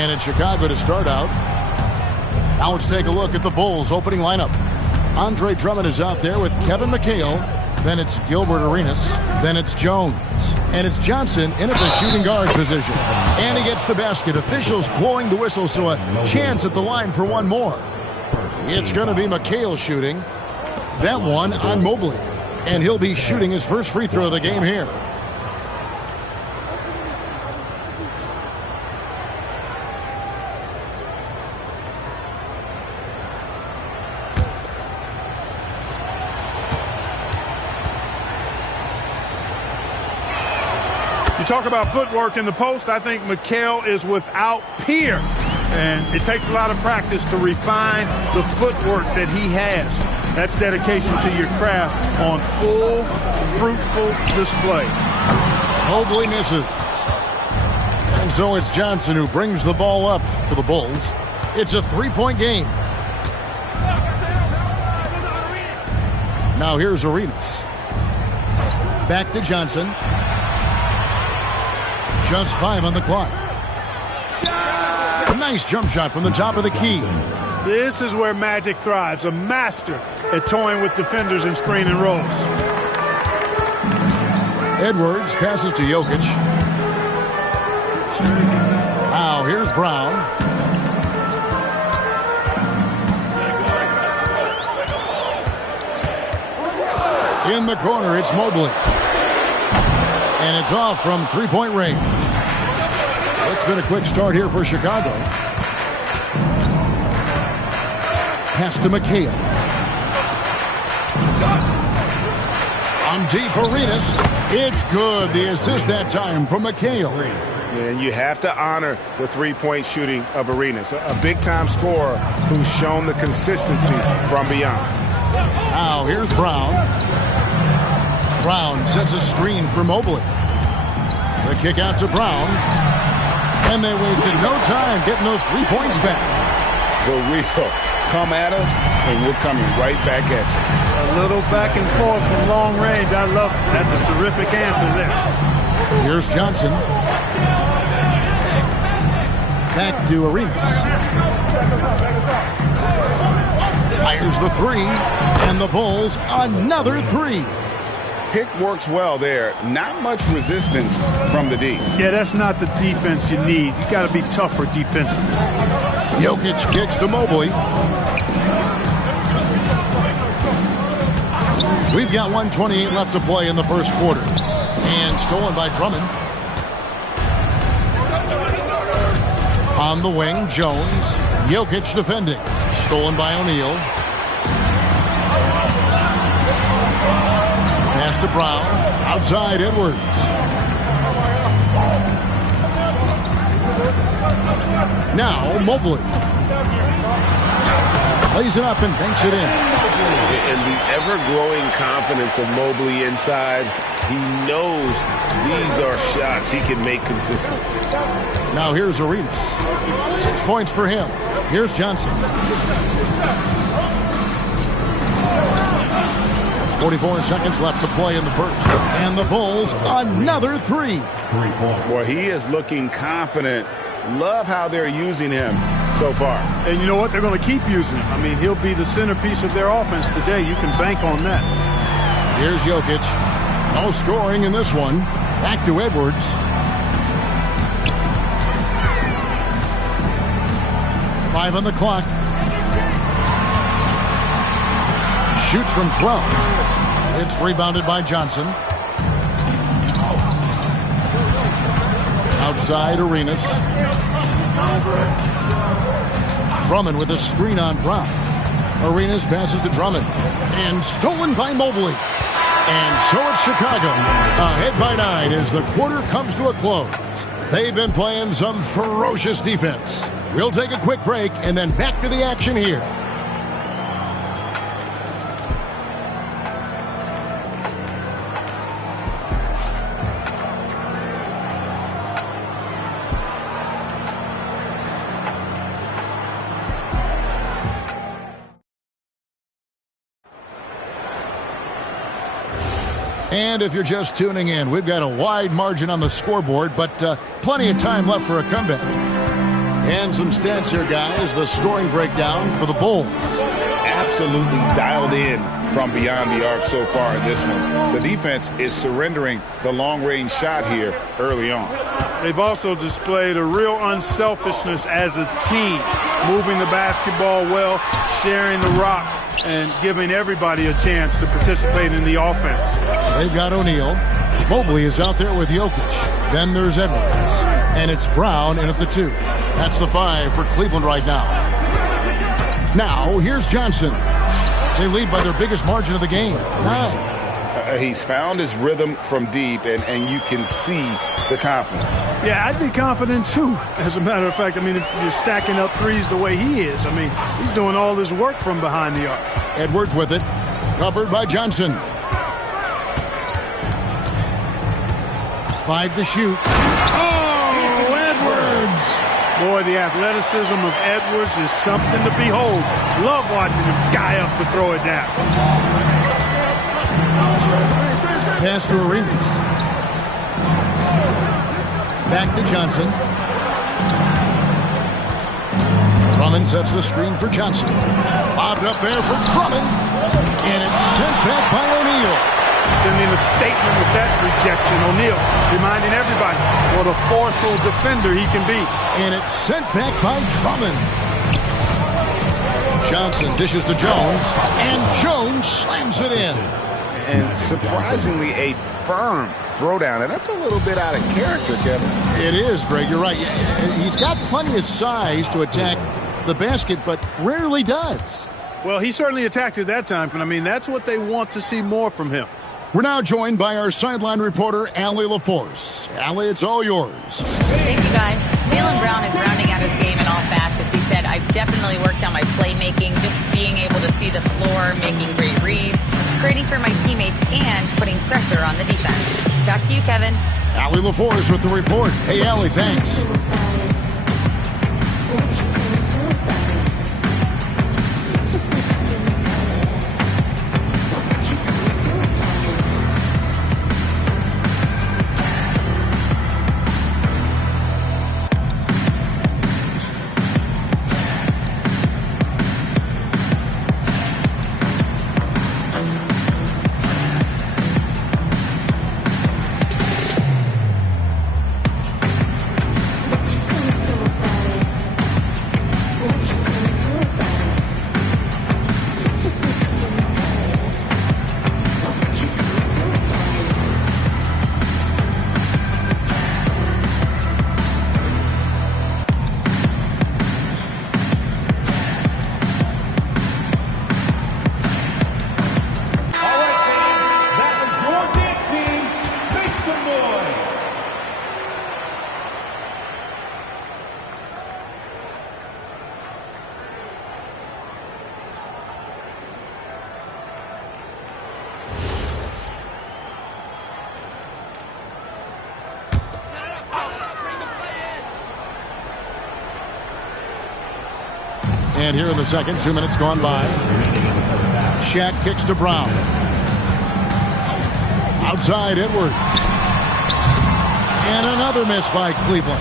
And it's Chicago to start out. Now let's take a look at the Bulls' opening lineup. Andre Drummond is out there with Kevin McHale. Then it's Gilbert Arenas. Then it's Jones. And it's Johnson in at the shooting guard position. And he gets the basket. Officials blowing the whistle, so a chance at the line for one more. It's going to be McHale shooting. That one on Mobley. And he'll be shooting his first free throw of the game here. You talk about footwork in the post, I think McHale is without peer. And it takes a lot of practice to refine the footwork that he has. That's dedication to your craft on full, fruitful display. Mobley misses. And so it's Johnson who brings the ball up for the Bulls. It's a three-point game. Now here's Arenas. Back to Johnson. Just 5 on the clock. A nice jump shot from the top of the key. This is where Magic thrives, a master at toying with defenders and screen and rolls. Edwards passes to Jokic. Now here's Brown. In the corner, it's Mobley. And it's off from three-point range. It's been a quick start here for Chicago. Pass to McHale. On deep, Arenas. It's good. The assist that time from McHale. And you have to honor the three-point shooting of Arenas, a big-time scorer who's shown the consistency from beyond. Now here's Brown. Brown sets a screen for Mobley. The kick out to Brown. And they wasted no time getting those 3 points back. The real come at us, and we're coming right back at you. A little back and forth from long range. I love it. That's a terrific answer there. Here's Johnson. Back to Arenas. Fires the three. And the Bulls another three. Pick works well there. Not much resistance from the D. Yeah, that's not the defense you need. You got to be tougher defensively. Jokic kicks to Mobley. We've got 1:28 left to play in the first quarter. And stolen by Drummond. On the wing, Jones. Jokic defending. Stolen by O'Neal. Pass to Brown. Outside Edwards. Now Mobley. Plays it up and banks it in. And the ever-growing confidence of Mobley inside. He knows these are shots he can make consistently. Now here's Arenas. 6 points for him. Here's Johnson. 44 seconds left to play in the first. And the Bulls, another three. Well, he is looking confident. Love how they're using him so far. And you know what? They're going to keep using him. I mean, he'll be the centerpiece of their offense today. You can bank on that. Here's Jokic. No scoring in this one. Back to Edwards. Five on the clock. Shoots from 12. It's rebounded by Johnson. Outside Arenas. Drummond with a screen on Brown. Arenas passes to Drummond. And stolen by Mobley. And so it's Chicago. Ahead by 9 as the quarter comes to a close. They've been playing some ferocious defense. We'll take a quick break and then back to the action here. And if you're just tuning in, we've got a wide margin on the scoreboard, but plenty of time left for a comeback. And some stats here, guys. The scoring breakdown for the Bulls. Absolutely dialed in from beyond the arc so far in this one. The defense is surrendering the long-range shot here early on. They've also displayed a real unselfishness as a team, moving the basketball well, sharing the rock, and giving everybody a chance to participate in the offense. They've got O'Neal. Mobley is out there with Jokic. Then there's Edwards. And it's Brown in at the 2. That's the 5 for Cleveland right now. Now, here's Johnson. They lead by their biggest margin of the game, 9. He's found his rhythm from deep, and you can see the confidence. Yeah, I'd be confident, too, as a matter of fact. I mean, if you're stacking up threes the way he is, I mean, he's doing all this work from behind the arc. Edwards with it. Covered by Johnson. 5 to shoot. Oh, Edwards! Boy, the athleticism of Edwards is something to behold. Love watching him sky up to throw it down. Pass to Arenas. Back to Johnson. Drummond sets the screen for Johnson. Bobbed up there for Drummond. And it's sent back by O'Neal. Sending a statement with that rejection. O'Neal reminding everybody what a forceful defender he can be. And it's sent back by Drummond. Johnson dishes to Jones. And Jones slams it in. And surprisingly, a firm throwdown. And that's a little bit out of character, Kevin. It is, Greg. You're right. He's got plenty of size to attack the basket, but rarely does. Well, he certainly attacked it that time. But, I mean, that's what they want to see more from him. We're now joined by our sideline reporter, Allie LaForce. Allie, it's all yours. Thank you, guys. Jaylen Brown is rounding out his game in all facets. He said, I've definitely worked on my playmaking, just being able to see the floor, making great reads, creating for my teammates, and putting pressure on the defense. Back to you, Kevin. Allie LaForce with the report. Hey, Allie, thanks. And here in the second, 2 minutes gone by. Shaq kicks to Brown. Outside, Edwards. And another miss by Cleveland.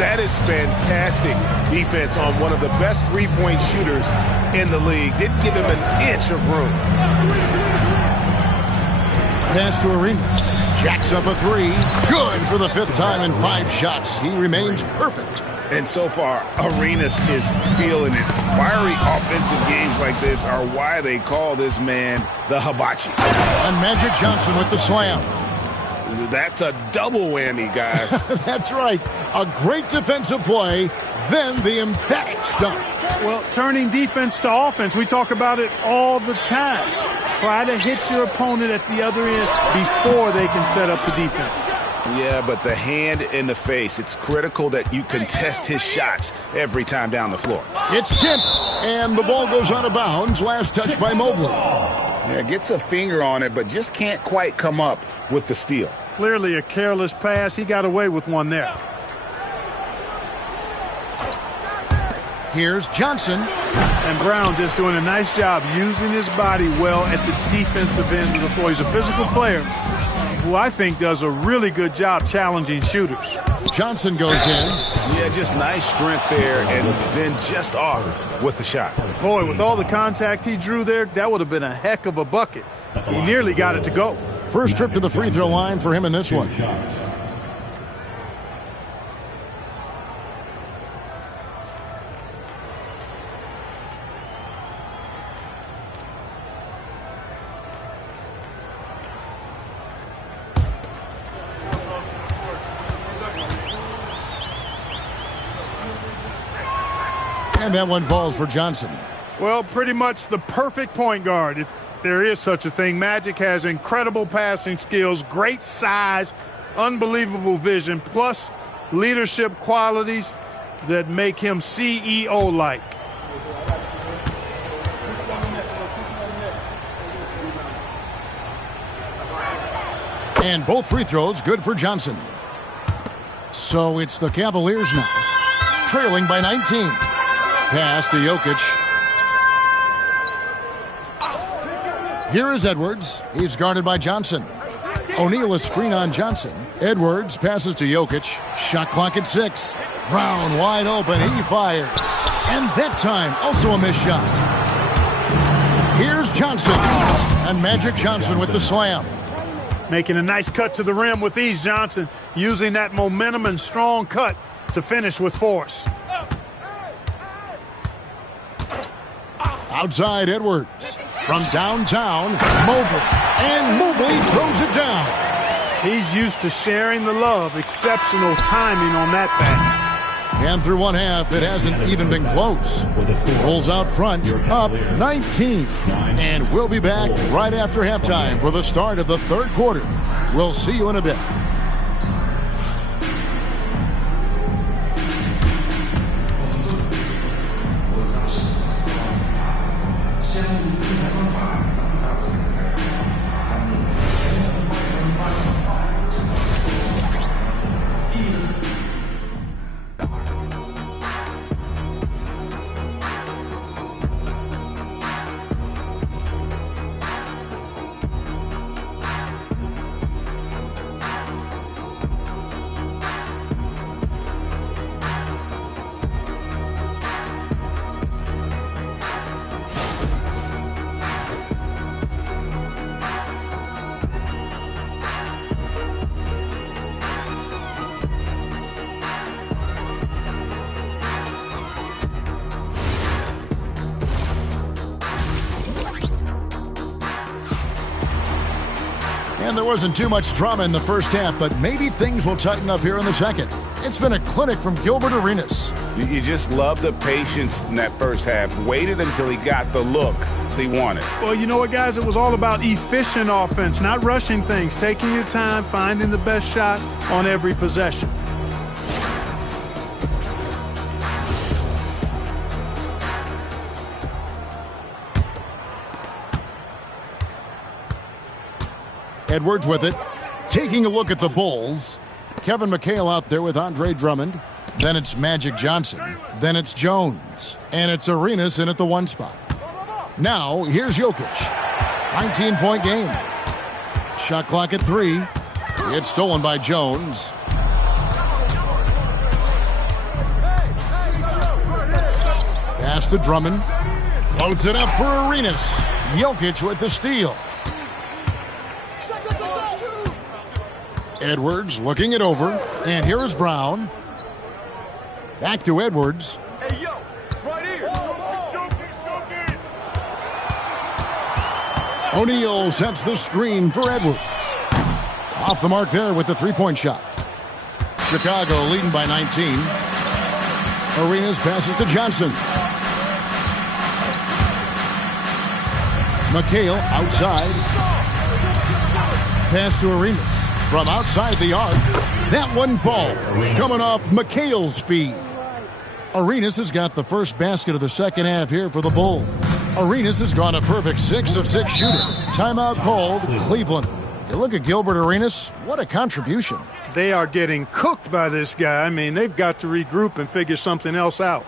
That is fantastic defense on one of the best three-point shooters in the league. Didn't give him an inch of room. Pass to Arenas. Jacks up a 3. Good for the 5th time in 5 shots. He remains perfect. And so far, Arenas is feeling it. Fiery offensive games like this are why they call this man the Hibachi. And Magic Johnson with the slam. That's a double whammy, guys. That's right. A great defensive play, then the emphatic dunk. Well, turning defense to offense, we talk about it all the time. Try to hit your opponent at the other end before they can set up the defense. Yeah, but the hand in the face, it's critical that you contest his shots every time down the floor. It's tipped, and the ball goes out of bounds. Last touch by Mobley. Yeah, gets a finger on it, but just can't quite come up with the steal. Clearly a careless pass. He got away with one there. Here's Johnson. And Brown just doing a nice job using his body well at the defensive end of the floor. He's a physical player. who I think does a really good job challenging shooters. Johnson goes in. Yeah, just nice strength there, and then just off with the shot. Boy, with all the contact he drew there, that would have been a heck of a bucket. He nearly got it to go. First trip to the free throw line for him in this one. And that one falls for Johnson. Well, pretty much the perfect point guard, if there is such a thing. Magic has incredible passing skills, great size, unbelievable vision, plus leadership qualities that make him CEO-like. And both free throws good for Johnson. So it's the Cavaliers now, trailing by 19. Pass to Jokic. Here is Edwards. He's guarded by Johnson. O'Neal a screen on Johnson. Edwards passes to Jokic. Shot clock at 6. Brown wide open. He fires. And that time, also a missed shot. Here's Johnson. And Magic Johnson with the slam. Making a nice cut to the rim with ease, Johnson. Using that momentum and strong cut to finish with force. Outside Edwards. From downtown, Mobley. And Mobley throws it down. He's used to sharing the love. Exceptional timing on that pass. And through one half, it hasn't even been close. Bulls out front, up 19. And we'll be back right after halftime for the start of the third quarter. We'll see you in a bit. And there wasn't too much drama in the first half, but maybe things will tighten up here in the second. It's been a clinic from Gilbert Arenas. You just love the patience in that first half. Waited until he got the look he wanted. Well, you know what, guys? It was all about efficient offense, not rushing things, taking your time, finding the best shot on every possession. Edwards with it. Taking a look at the Bulls. Kevin McHale out there with Andre Drummond. Then it's Magic Johnson. Then it's Jones. And it's Arenas in at the 1 spot. Now, here's Jokic. 19-point game. Shot clock at 3. It's stolen by Jones. Pass to Drummond. Floats it up for Arenas. Jokic with the steal. Edwards looking it over. And here is Brown. Back to Edwards. Hey, yo, right here. O'Neal sets the screen for Edwards. Off the mark there with the three-point shot. Chicago leading by 19. Arenas passes to Johnson. McHale outside. Pass to Arenas. From outside the arc, that one falls. Coming off McHale's feed. Arenas has got the first basket of the second half here for the Bulls. Arenas has gone a perfect 6 of 6 shooting. Timeout called Cleveland. You look at Gilbert Arenas, what a contribution. They are getting cooked by this guy. I mean, they've got to regroup and figure something else out.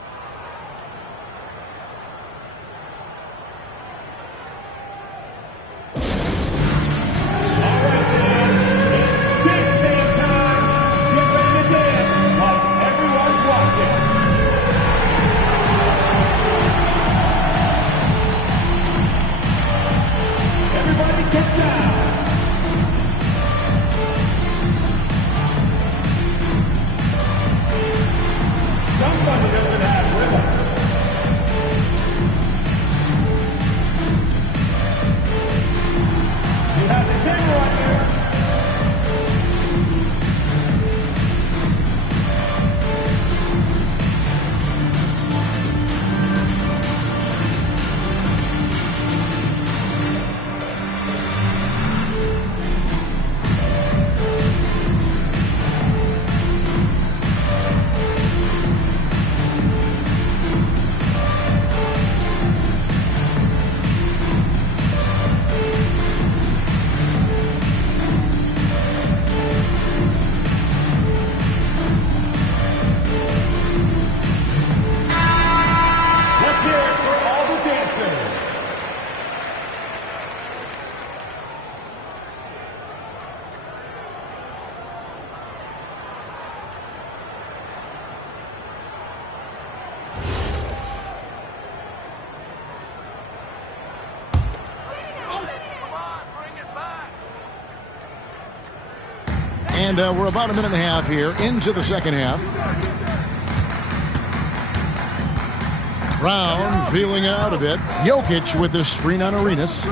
And we're about a minute and a half here into the second half. Brown feeling out a bit. Jokic with the screen on Arenas.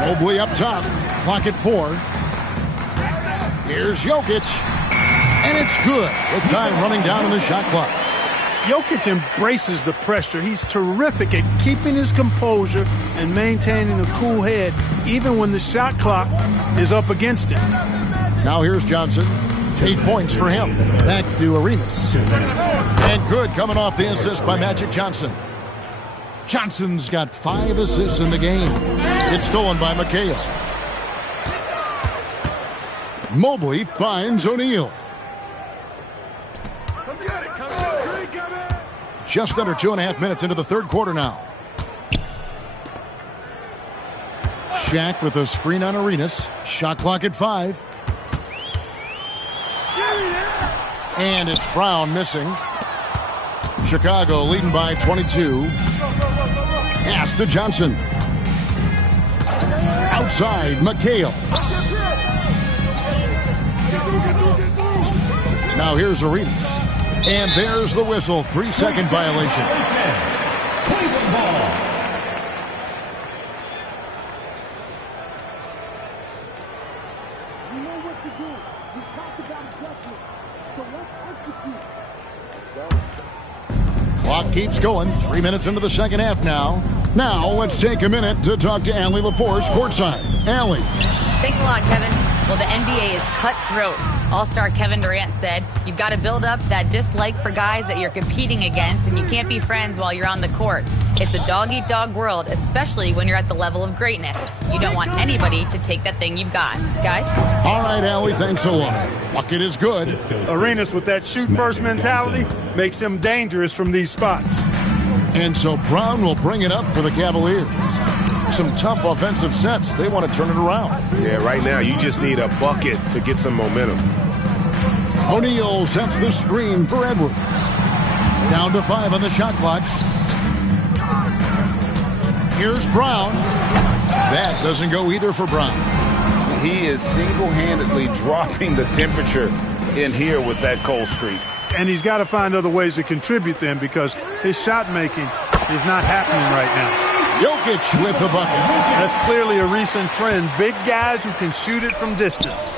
Mobley up top. Clock at 4. Here's Jokic. And it's good with time running down in the shot clock. Jokic embraces the pressure. He's terrific at keeping his composure and maintaining a cool head, even when the shot clock is up against him. Now here's Johnson. 8 points for him. Back to Arenas. And good coming off the assist by Magic Johnson. Johnson's got 5 assists in the game. It's stolen by McHale. Mobley finds O'Neal. Just under 2.5 minutes into the third quarter now. Shaq with a screen on Arenas. Shot clock at 5. And it's Brown missing. Chicago leading by 22. Pass to Johnson. Outside, McHale. Now here's Arenas. And there's the whistle. 3-second violation. Cleveland ball. You know what to do. You talked about adjustment. So let's execute. Clock keeps going. 3 minutes into the second half now. Now let's take a minute to talk to Allie LaForce courtside. Allie. Thanks a lot, Kevin. Well, the NBA is cutthroat. All-star Kevin Durant said, you've got to build up that dislike for guys that you're competing against, and you can't be friends while you're on the court. It's a dog-eat-dog world, especially when you're at the level of greatness. You don't want anybody to take that thing you've got. Guys? All right, Allie, thanks a lot. Bucket is good. Arenas with that shoot-first mentality makes him dangerous from these spots. And so Brown will bring it up for the Cavaliers. Some tough offensive sets. They want to turn it around. Yeah, right now you just need a bucket to get some momentum. O'Neal sets the screen for Edwards. Down to 5 on the shot clock. Here's Brown. That doesn't go either for Brown. He is single-handedly dropping the temperature in here with that cold streak. And he's got to find other ways to contribute then, because his shot making is not happening right now. Jokic with the bucket. That's clearly a recent trend. Big guys who can shoot it from distance.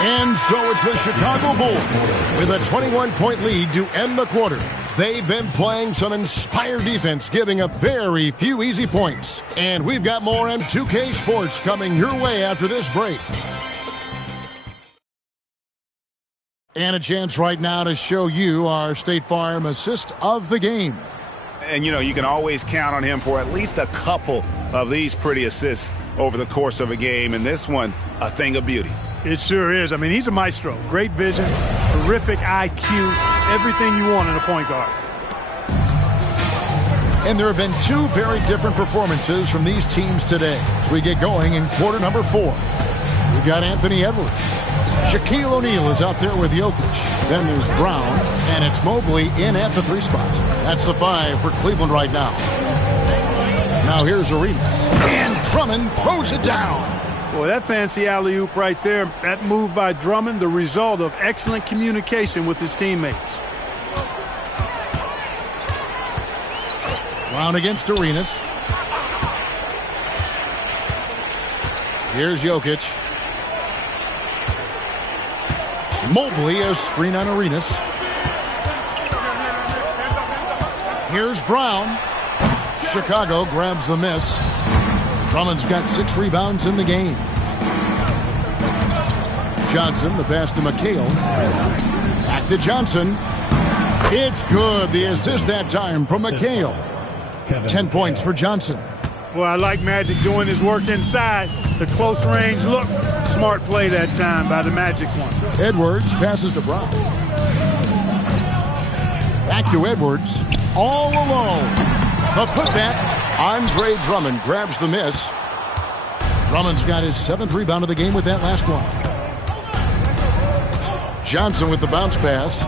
And so it's the Chicago Bulls with a 21-point lead to end the quarter. They've been playing some inspired defense, giving up very few easy points. And we've got more M2K Sports coming your way after this break. And a chance right now to show you our State Farm assist of the game. And, you know, you can always count on him for at least a couple of these pretty assists over the course of a game. And this one, a thing of beauty. It sure is. I mean, he's a maestro. Great vision, terrific IQ, everything you want in a point guard. And there have been 2 very different performances from these teams today as we get going in quarter number 4. We've got Anthony Edwards. Shaquille O'Neal is out there with Jokic. Then there's Brown, and it's Mobley in at the 3 spot. That's the 5 for Cleveland right now. Now here's Arenas. And Drummond throws it down. Boy, that fancy alley-oop right there, that move by Drummond, the result of excellent communication with his teammates. Brown against Arenas. Here's Jokic. Mobley a screen on Arenas. Here's Brown. Chicago grabs the miss. Drummond's got 6 rebounds in the game. Johnson, the pass to McHale. Back to Johnson. It's good. The assist that time from McHale. 10 points for Johnson. Well, I like Magic doing his work inside. The close range look. Smart play that time by the Magic one. Edwards passes to Brown. Back to Edwards. All alone. The putback. Andre Drummond grabs the miss. Drummond's got his 7th rebound of the game with that last one. Johnson with the bounce pass.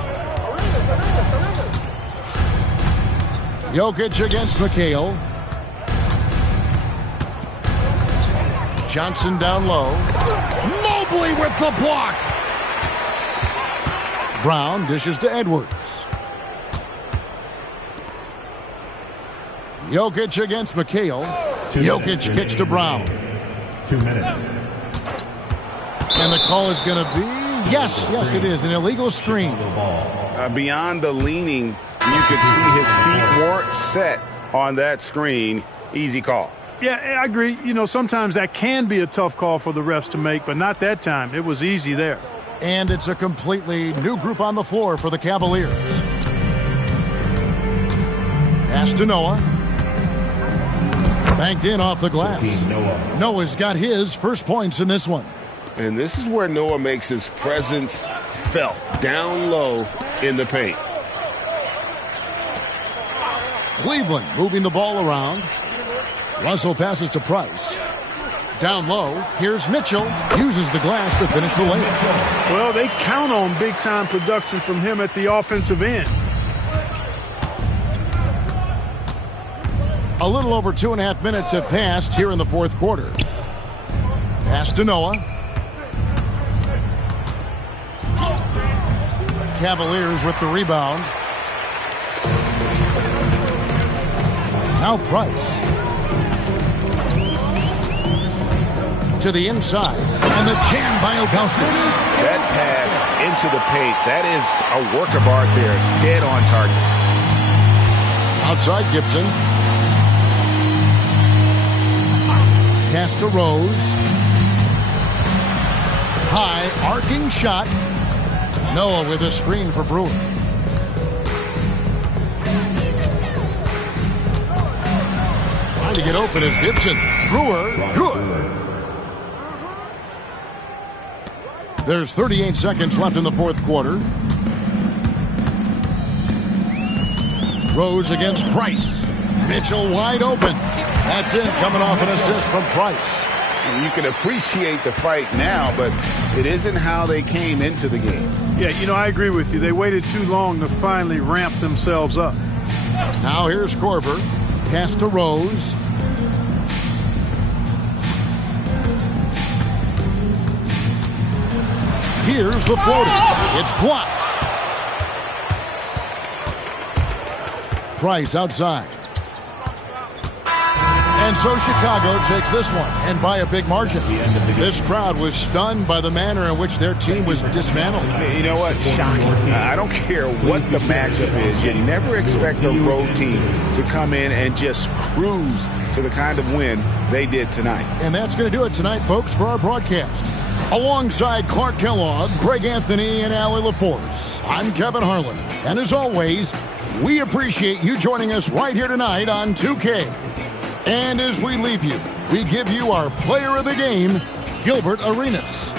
Jokic against McHale. Johnson down low. Mobley with the block. Brown dishes to Edwards. Jokic against McHale. Jokic kicks to Brown. 2 minutes. And the call is going to be, yes, it is, an illegal screen. Beyond the leaning, you could see his feet weren't set on that screen. Easy call. Yeah, I agree. You know, sometimes that can be a tough call for the refs to make, but not that time. It was easy there. And it's a completely new group on the floor for the Cavaliers. Pass to Noah. Banked in off the glass. Noah's got his first points in this one. And this is where Noah makes his presence felt, down low in the paint. Cleveland moving the ball around. Russell passes to Price. Down low, here's Mitchell. Uses the glass to finish the layup. Well, they count on big-time production from him at the offensive end. A little over 2.5 minutes have passed here in the fourth quarter. Pass to Noah. Cavaliers with the rebound. Now Price. To the inside. And the jam by Okauskas. That pass into the paint, that is a work of art there. Dead on target. Outside Gibson. Pass to Rose. High arcing shot. Noah with a screen for Brewer. Trying to get open is Gibson. Brewer, good. There's 38 seconds left in the fourth quarter. Rose against Price. Mitchell wide open. That's it, coming off an assist from Price. You can appreciate the fight now, but it isn't how they came into the game. Yeah, you know, I agree with you. They waited too long to finally ramp themselves up. Now here's Korver. Pass to Rose. Here's the floater. It's blocked. Price outside. And so Chicago takes this one, and by a big margin. This crowd was stunned by the manner in which their team was dismantled. You know what? Shocking. I don't care what the matchup is. You never expect a road team to come in and just cruise to the kind of win they did tonight. And that's going to do it tonight, folks, for our broadcast. Alongside Clark Kellogg, Greg Anthony, and Allie LaForce, I'm Kevin Harlan. And as always, we appreciate you joining us right here tonight on 2K. And as we leave you, we give you our player of the game, Gilbert Arenas.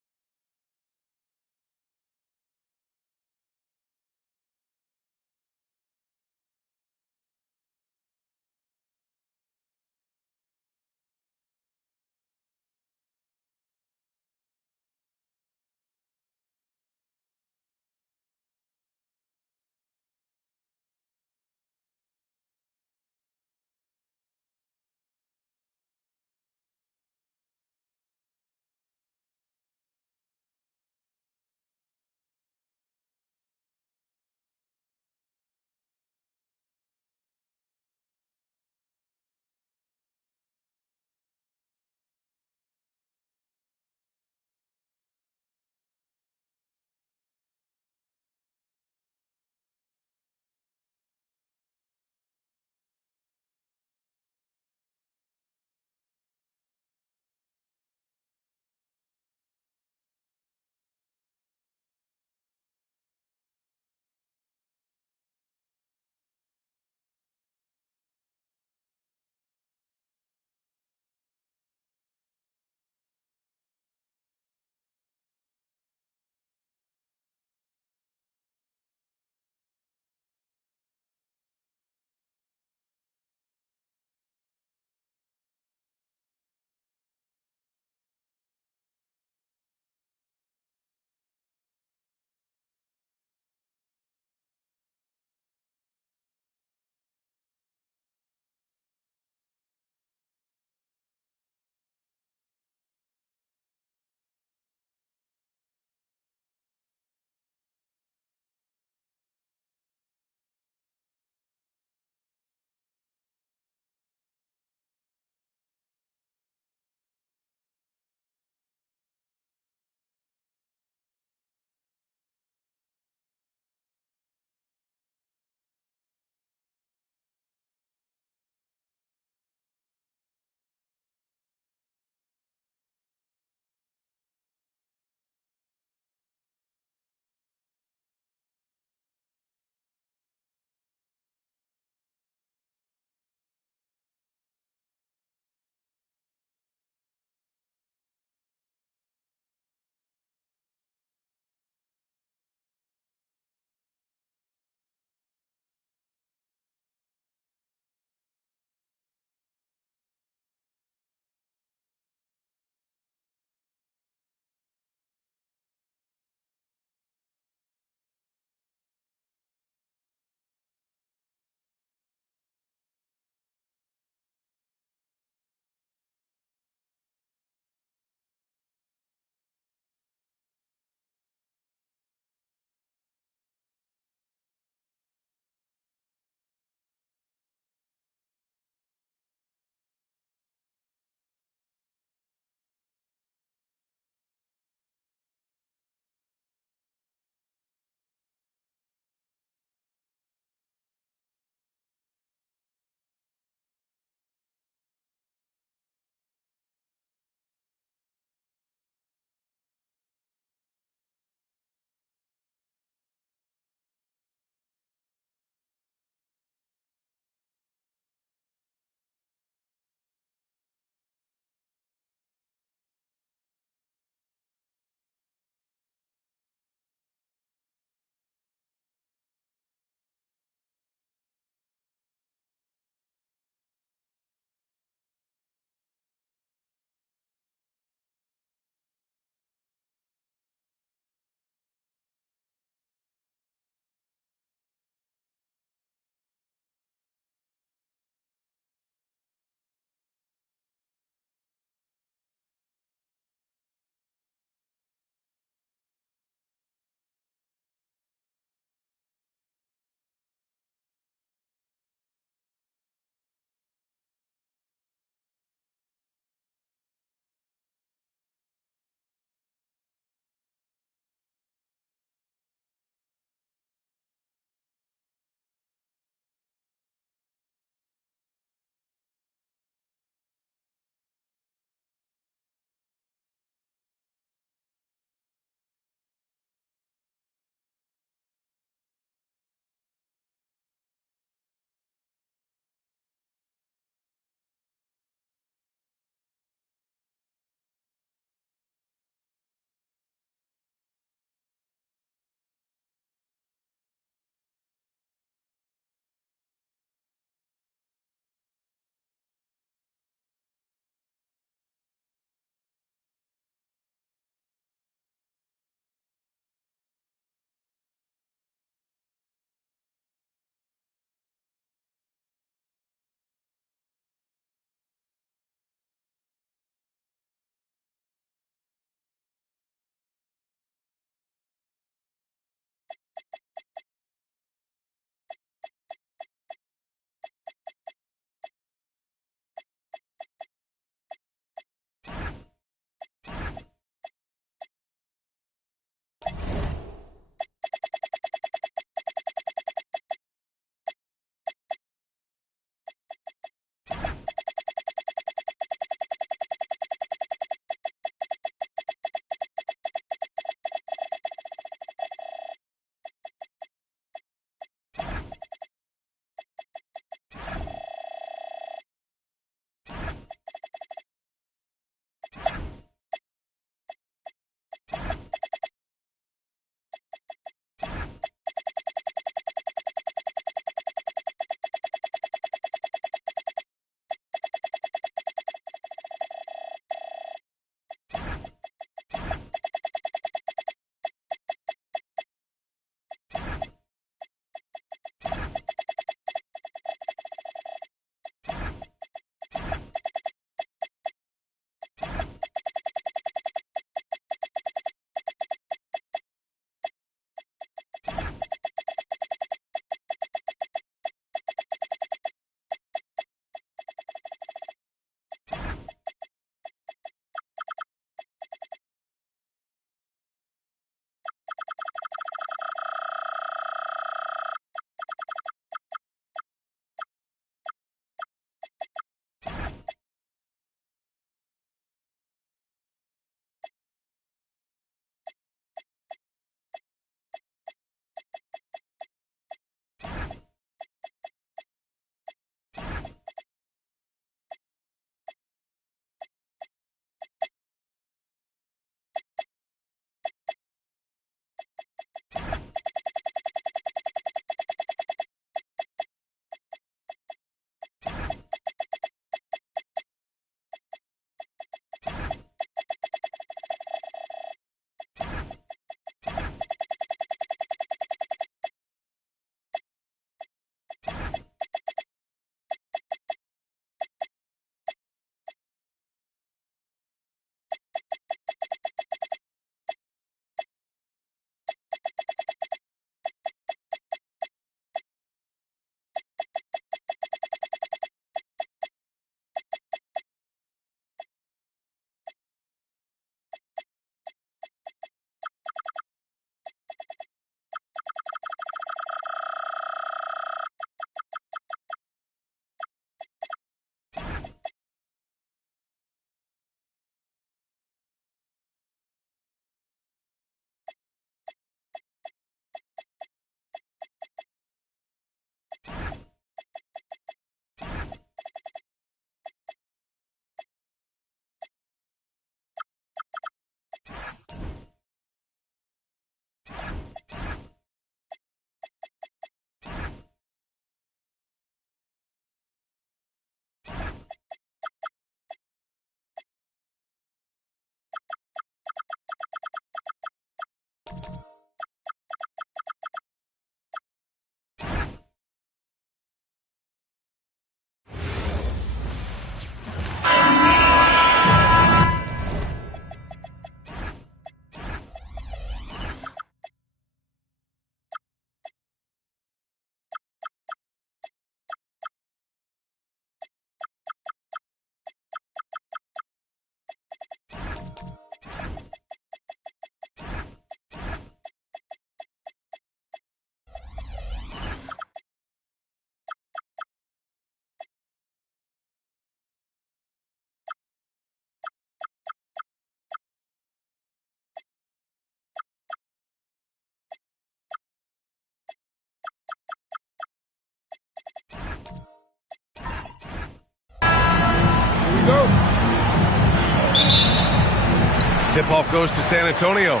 Tip-off goes to San Antonio.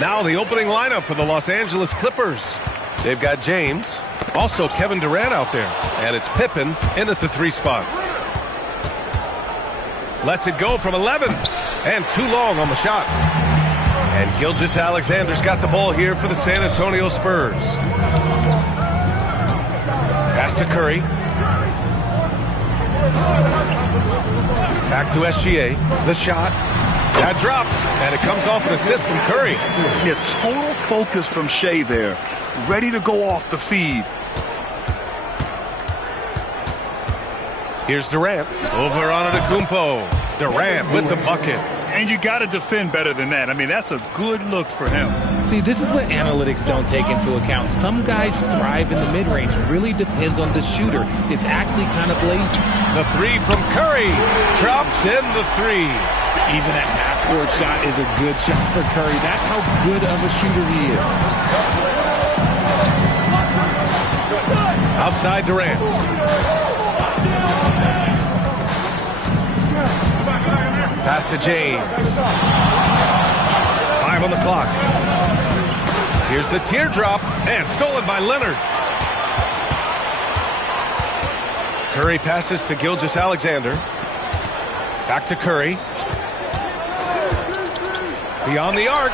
Now the opening lineup for the Los Angeles Clippers. They've got James, also Kevin Durant out there, and it's Pippen in at the 3 spot. Lets it go from 11, and too long on the shot. And Gilgeous-Alexander's got the ball here for the San Antonio Spurs. Pass to Curry. Back to SGA. The shot. That drops, and it comes off an assist from Curry. Yeah, total focus from Shea there. Ready to go off the feed. Here's Durant. Over on Antetokounmpo. Durant with the bucket. And you got to defend better than that. I mean, that's a good look for him. See, this is what analytics don't take into account. Some guys thrive in the mid-range. Really depends on the shooter. It's actually kind of lazy. The 3 from Curry. Drops in the 3. Even a half-court shot is a good shot for Curry. That's how good of a shooter he is. Outside Durant. Pass to James. 5 on the clock. Here's the teardrop, and stolen by Leonard. Curry passes to Gilgeous-Alexander. Back to Curry. Beyond the arc.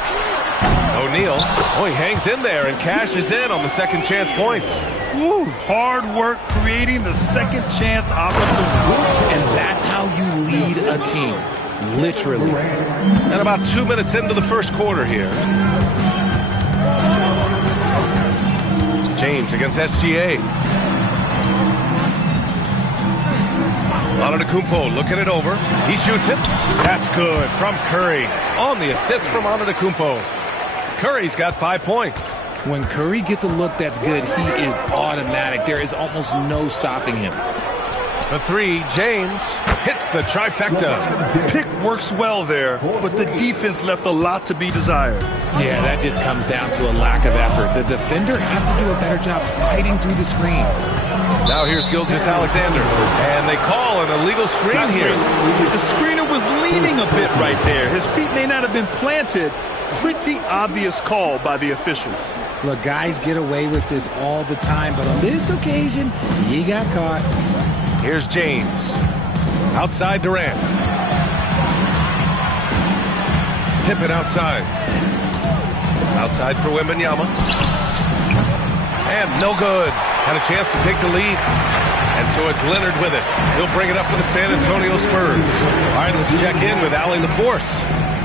O'Neal. Oh, he hangs in there and cashes in on the second chance points. Woo, hard work creating the second chance opportunity. And that's how you lead a team. Literally. And about 2 minutes into the first quarter here. James against SGA. Antetokounmpo looking it over. He shoots it. That's good from Curry. On the assist from Antetokounmpo. Curry's got 5 points. When Curry gets a look that's good, he is automatic. There is almost no stopping him. The 3, James hits the trifecta. Pick works well there, but the defense left a lot to be desired. Yeah, that just comes down to a lack of effort. The defender has to do a better job fighting through the screen. Now here's Gilgeous-Alexander, and they call an illegal screen here. The screener was leaning a bit right there. His feet may not have been planted. Pretty obvious call by the officials. Look, guys get away with this all the time, but on this occasion, he got caught. Here's James. Outside Durant. Pippen outside. Outside for Wembanyama. And no good. Had a chance to take the lead. And so it's Leonard with it. He'll bring it up for the San Antonio Spurs. All right, let's check in with Allie LaForce.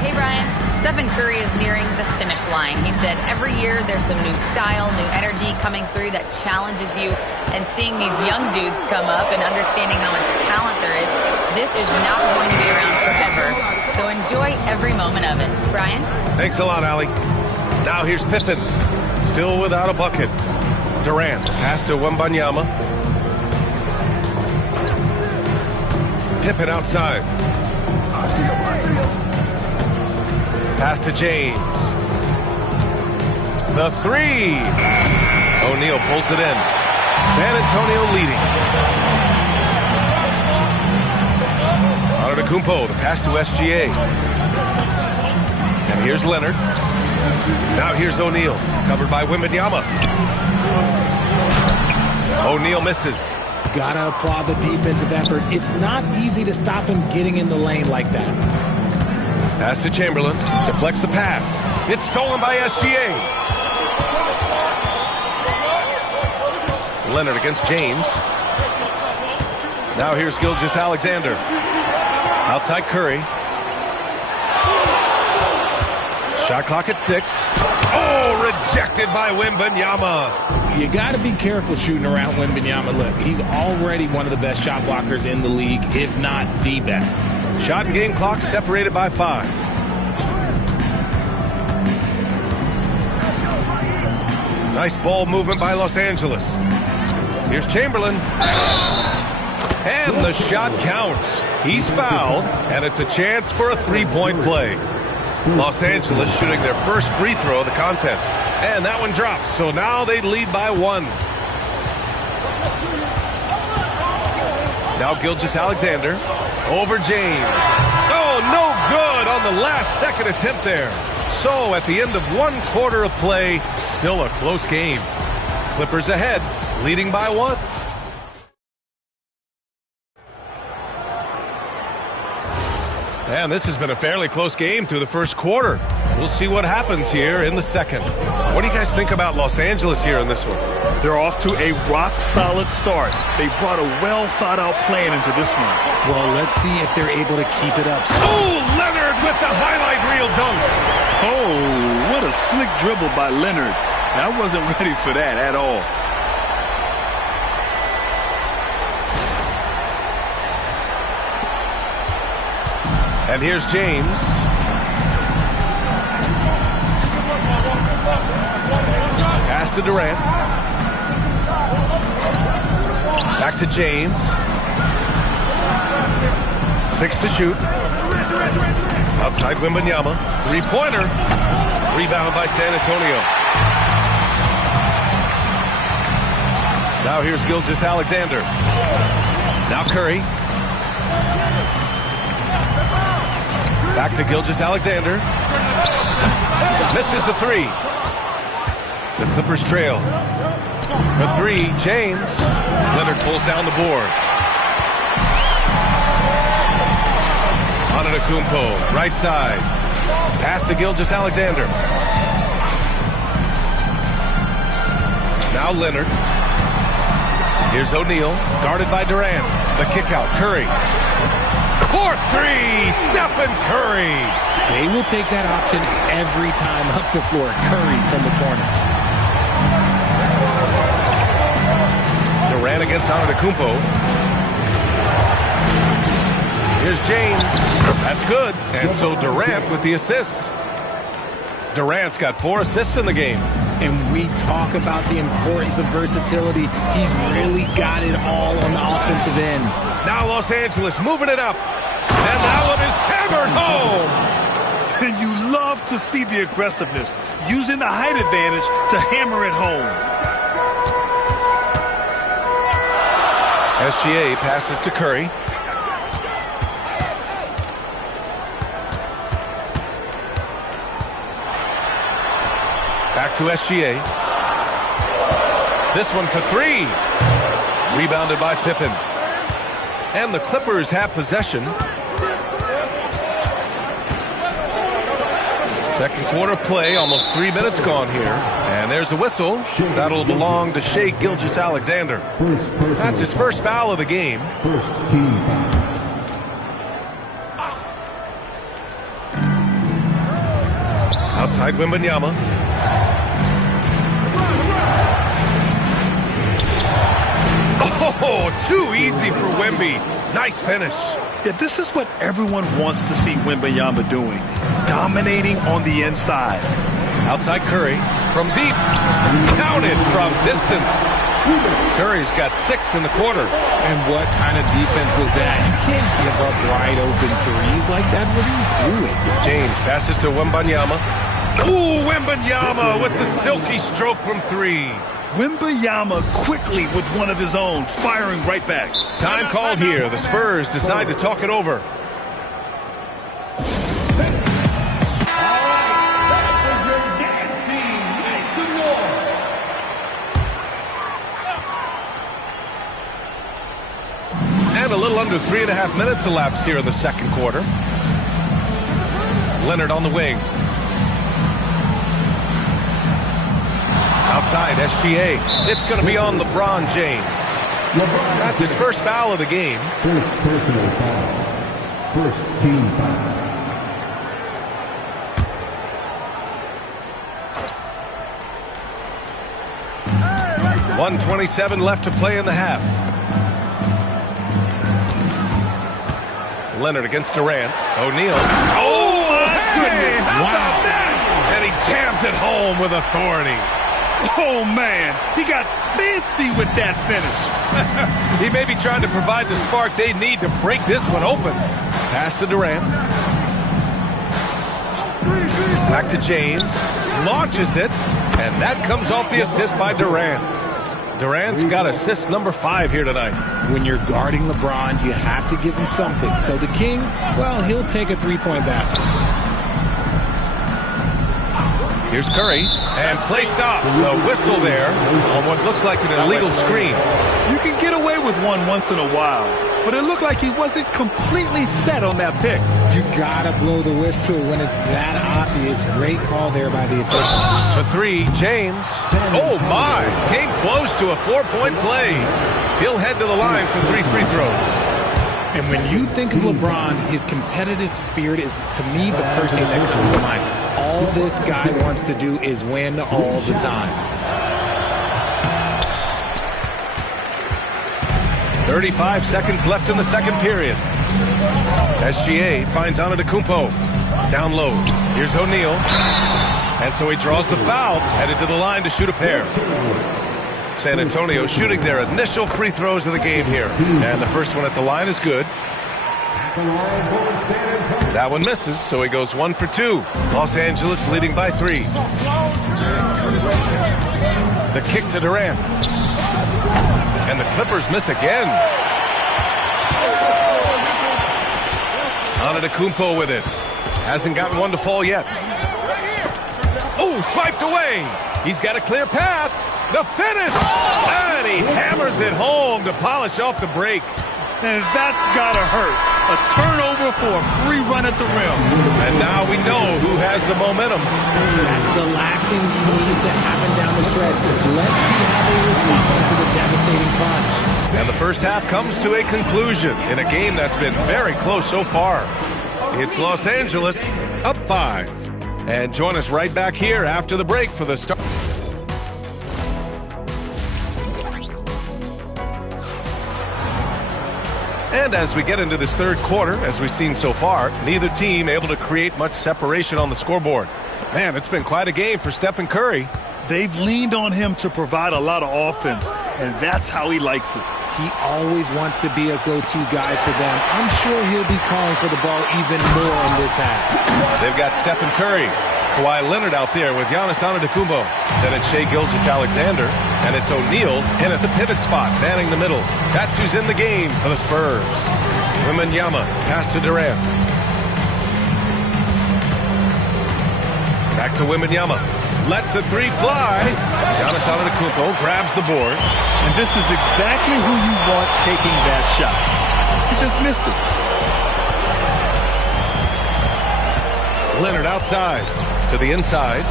Hey, Brian. Stephen Curry is nearing the finish line. He said every year there's some new style, new energy coming through that challenges you. And seeing these young dudes come up and understanding how much talent there is, this is not going to be around forever. So enjoy every moment of it. Brian? Thanks a lot, Allie. Now here's Pippen. Still without a bucket. Durant. Pass to Wembanyama. Pippen outside. Pass to James. The 3. O'Neal pulls it in. San Antonio leading. Antetokounmpo, the pass to SGA. And here's Leonard. Now here's O'Neal, covered by Wembanyama. O'Neal misses. Gotta applaud the defensive effort. It's not easy to stop him getting in the lane like that. Pass to Chamberlain. Deflects the pass. It's stolen by SGA. Leonard against James. Now here's Gilgeous-Alexander. Outside Curry. Shot clock at 6. Oh, rejected by Wembanyama. You got to be careful shooting around Wembanyama. Look, he's already one of the best shot blockers in the league, if not the best. Shot and game clock separated by 5. Nice ball movement by Los Angeles. Here's Chamberlain. And the shot counts. He's fouled, and it's a chance for a three-point play. Los Angeles shooting their first free throw of the contest. And that one drops, so now they lead by 1. Now Gilgeous-Alexander Over James. Oh, no good on the last second attempt there. So at the end of one quarter of play, still a close game. Clippers ahead, leading by 1. And this has been a fairly close game through the first quarter. We'll see what happens here in the second. What do you guys think about Los Angeles here in this one? They're off to a rock-solid start. They brought a well-thought-out plan into this one. Well, let's see if they're able to keep it up. Oh, Leonard with the highlight reel dunk. Oh, what a slick dribble by Leonard. I wasn't ready for that at all. And here's James. Pass to Durant. Back to James. 6 to shoot. Outside Wembanyama. Three-pointer. Rebound by San Antonio. Now here's Gilgeous-Alexander. Now Curry. Back to Gilgeous-Alexander. Misses the 3. The Clippers trail. For 3, James. Leonard pulls down the board. Antetokounmpo, right side. Pass to Gilgeous-Alexander. Now Leonard. Here's O'Neal, guarded by Durant. The kick out, Curry. 4-3, Stephen Curry. They will take that option every time up the floor. Curry from the corner. Durant against Antetokounmpo. Here's James. That's good. And so Durant with the assist. Durant's got 4 assists in the game. And we talk about the importance of versatility. He's really got it all on the offensive end. Now Los Angeles moving it up. And that one is hammered home. And you love to see the aggressiveness, using the height advantage to hammer it home. SGA passes to Curry. Back to SGA. This one for 3. Rebounded by Pippen. And the Clippers have possession. Second quarter play, almost 3 minutes gone here. And there's a whistle. That'll belong to Shai Gilgeous-Alexander. That's his first foul of the game. First team foul. Outside Wembanyama. Oh, too easy for Wemby. Nice finish. Yeah, this is what everyone wants to see Wembanyama doing. Dominating on the inside. Outside Curry from deep. Counted from distance. Curry's got 6 in the quarter. And what kind of defense was that? You can't give up wide open threes like that. What are you doing? James passes to Wembanyama. Ooh, Wembanyama with the silky stroke from 3. Wembanyama quickly with one of his own, firing right back. Time called here. The Spurs decide to talk it over. And a little under 3.5 minutes elapsed here in the second quarter. Leonard on the wing. Outside, SGA. It's going to be on LeBron James. That's his first foul of the game. First personal foul. First team foul. .127 left to play in the half. Leonard against Durant. O'Neal. Oh, my goodness. How about that? And he jams it home with authority. Oh, man. He got fancy with that finish. He may be trying to provide the spark they need to break this one open. Pass to Durant. Back to James. Launches it. And that comes off the assist by Durant. Durant's got assist number 5 here tonight. When you're guarding LeBron, you have to give him something. So the King, well, he'll take a three-point basket. Here's Curry, and play stops. A whistle there on what looks like an illegal screen. You can get away with one once in a while, but it looked like he wasn't completely set on that pick. You gotta blow the whistle when it's that obvious. Great call there by the official. The 3, James. Oh my, came close to a 4-point play. He'll head to the line for 3 free throws. And when you think of LeBron, his competitive spirit is, to me, the first thing that comes to mind. All this guy wants to do is win all the time. 35 seconds left in the second period. SGA finds Antetokounmpo. Down low. Here's O'Neal. And so he draws the foul, headed to the line to shoot a pair. San Antonio shooting their initial free throws of the game here. And the first one at the line is good. That one misses, so he goes 1 for 2. Los Angeles leading by 3. The kick to Durant. And the Clippers miss again. Antetokounmpo with it. Hasn't gotten one to fall yet. Oh, swiped away. He's got a clear path. The finish. And he hammers it home to polish off the break. And that's got to hurt. A turnover for a free run at the rim. And now we know who has the momentum. That's the last thing we need to happen down the stretch. Let's see how they respond to the devastating punch. And the first half comes to a conclusion in a game that's been very close so far. It's Los Angeles up 5. And join us right back here after the break for the start. And as we get into this third quarter, as we've seen so far, neither team able to create much separation on the scoreboard. Man, it's been quite a game for Stephen Curry. They've leaned on him to provide a lot of offense, and that's how he likes it. He always wants to be a go-to guy for them. I'm sure he'll be calling for the ball even more in this half. They've got Stephen Curry, Kawhi Leonard out there with Giannis Antetokounmpo. Then it's Shai Gilgeous-Alexander, and it's O'Neal in at the pivot spot, manning the middle. That's who's in the game for the Spurs. Wembanyama, pass to Durant. Back to Wembanyama. Lets the 3 fly. Giannis Antetokounmpo grabs the board. And this is exactly who you want taking that shot. He just missed it. Leonard outside to the inside.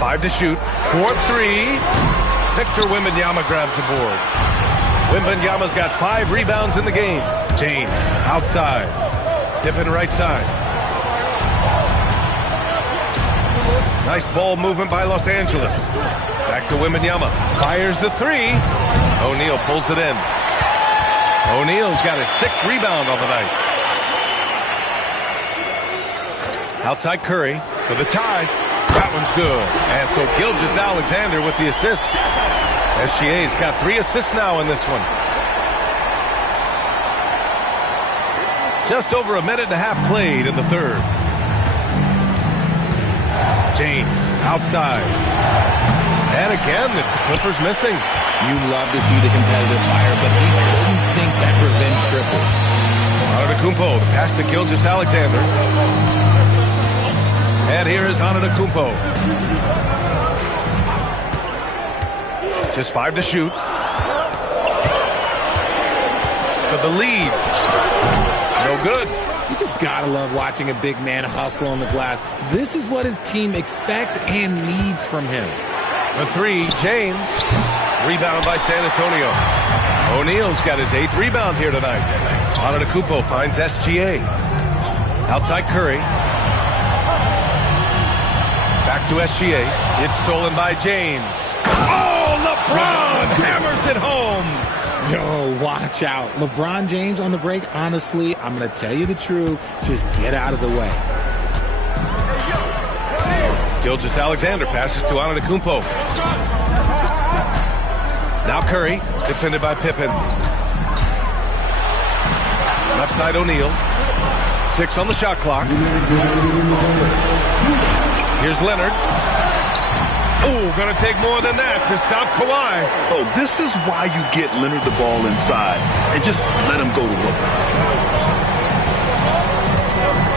5 to shoot. 4-3. Victor Wembanyama grabs the board. Wembanyama's got 5 rebounds in the game. James outside. Pippen right side. Nice ball movement by Los Angeles. Back to Wembanyama. Fires the 3. O'Neal pulls it in. O'Neal's got his 6th rebound on the night. Outside Curry for the tie. That one's good. And so Gilgeous-Alexander with the assist. SGA's got 3 assists now in this one. Just over a minute and a half played in the third. James outside. And again, it's the Clippers missing. You love to see the competitive fire, but he couldn't sink that revenge triple. Antetokounmpo, the pass to Gilgeous-Alexander. And here is Antetokounmpo. Just 5 to shoot. For the lead. No good. You just gotta love watching a big man hustle on the glass. This is what his team expects and needs from him. The 3, James. Rebound by San Antonio. O'Neal's got his 8th rebound here tonight. Antetokounmpo finds SGA. Outside Curry. Back to SGA. It's stolen by James. Oh, LeBron hammers it home. Yo, watch out. LeBron James on the break, honestly, I'm going to tell you the truth. Just get out of the way. Gilgeous-Alexander passes to Antetokounmpo. Now Curry, defended by Pippen. Left side O'Neal. 6 on the shot clock. Here's Leonard. Oh, going to take more than that to stop Kawhi. Oh, this is why you get Leonard the ball inside and just let him go to work.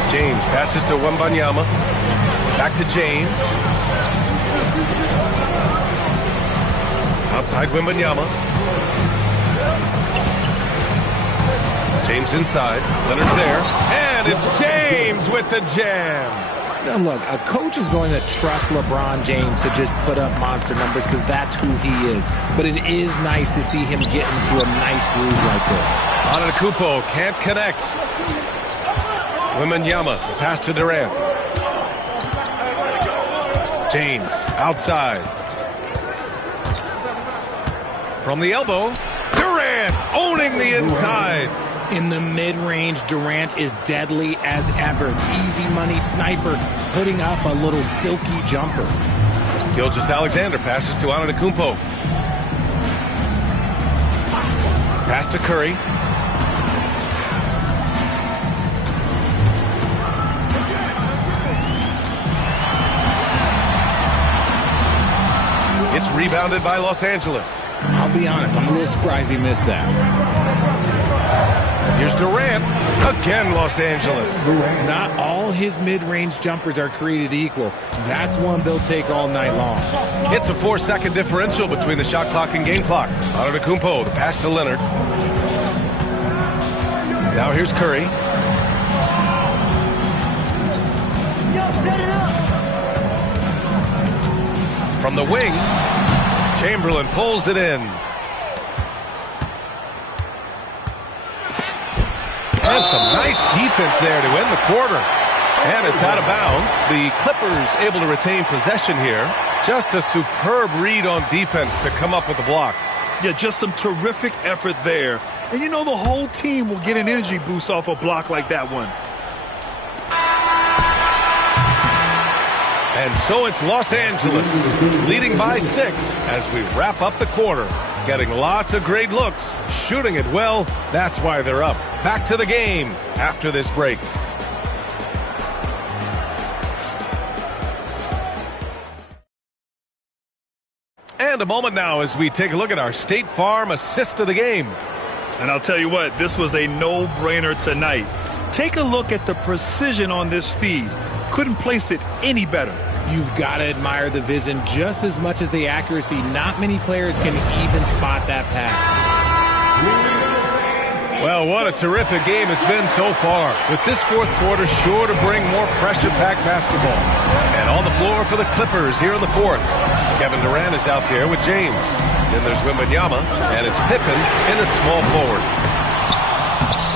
James passes to Wembanyama. Back to James. Outside Wembanyama. James inside. Leonard's there. And it's James with the jam. Now look, a coach is going to trust LeBron James to just put up monster numbers because that's who he is. But it is nice to see him get into a nice groove like this. Antetokounmpo can't connect. Wembanyama, the pass to Durant. James outside. From the elbow, Durant owning the inside. In the mid-range, Durant is deadly as ever. Easy money sniper, putting up a little silky jumper. Gilgeous-Alexander passes to Antetokounmpo. Pass to Curry. It's rebounded by Los Angeles. I'll be honest, I'm a little surprised he missed that. Here's Durant. Again, Los Angeles. Not all his mid-range jumpers are created equal. That's one they'll take all night long. It's a 4-second differential between the shot clock and game clock. Antetokounmpo, the pass to Leonard. Now here's Curry. From the wing, Chamberlain pulls it in. And some nice defense there to end the quarter. And it's out of bounds. The Clippers able to retain possession here. Just a superb read on defense to come up with the block. Yeah, just some terrific effort there. And you know the whole team will get an energy boost off a block like that one. And so it's Los Angeles leading by 6 as we wrap up the quarter. Getting lots of great looks, shooting it well. That's why they're up. Back to the game after this break. And a moment now as we take a look at our State Farm assist of the game. And I'll tell you what, this was a no-brainer tonight. Take a look at the precision on this feed. Couldn't place it any better. You've got to admire the vision just as much as the accuracy. Not many players can even spot that pass. Well, what a terrific game it's been so far. With this fourth quarter sure to bring more pressure-packed basketball. And on the floor for the Clippers here in the fourth. Kevin Durant is out there with James. Then there's Wembanyama, and it's Pippen in at small forward.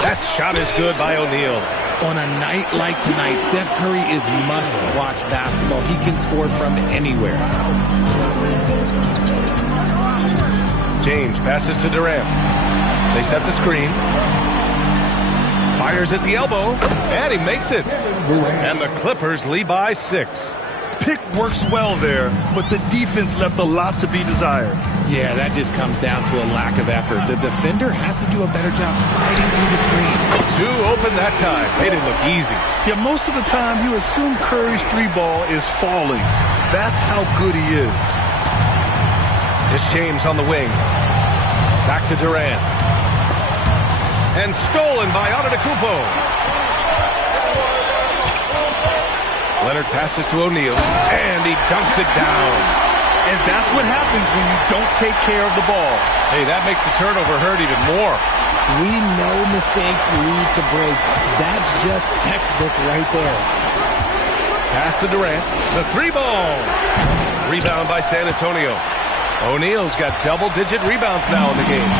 That shot is good by O'Neal. On a night like tonight, Steph Curry is must-watch basketball. He can score from anywhere. James passes to Durant. They set the screen. Fires at the elbow, and he makes it. And the Clippers lead by 6. Pick works well there, but the defense left a lot to be desired. Yeah, that just comes down to a lack of effort. The defender has to do a better job fighting through the screen. 2 open that time. Made it look easy. Yeah, most of the time you assume Curry's 3-ball is falling. That's how good he is. It's James on the wing. Back to Durant. And stolen by Antetokounmpo. Leonard passes to O'Neal, and he dunks it down. And that's what happens when you don't take care of the ball. Hey, that makes the turnover hurt even more. We know mistakes lead to breaks. That's just textbook right there. Pass to Durant. The 3-ball. Rebound by San Antonio. O'Neal's got double-digit rebounds now in the game.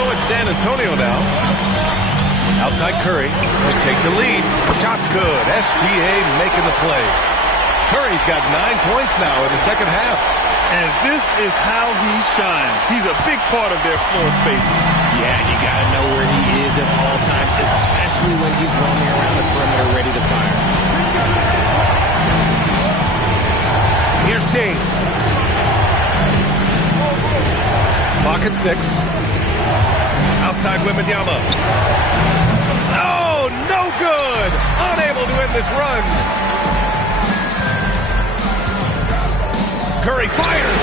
So it's San Antonio now. Outside Curry to take the lead. Shot's good. SGA making the play. Curry's got 9 points now in the second half. And this is how he shines. He's a big part of their floor spacing. Yeah, you got to know where he is at all times, especially when he's roaming around the perimeter ready to fire. Here's James. Clock at 6. Outside Wembanyama. Oh, no good! Unable to end this run. Curry fires.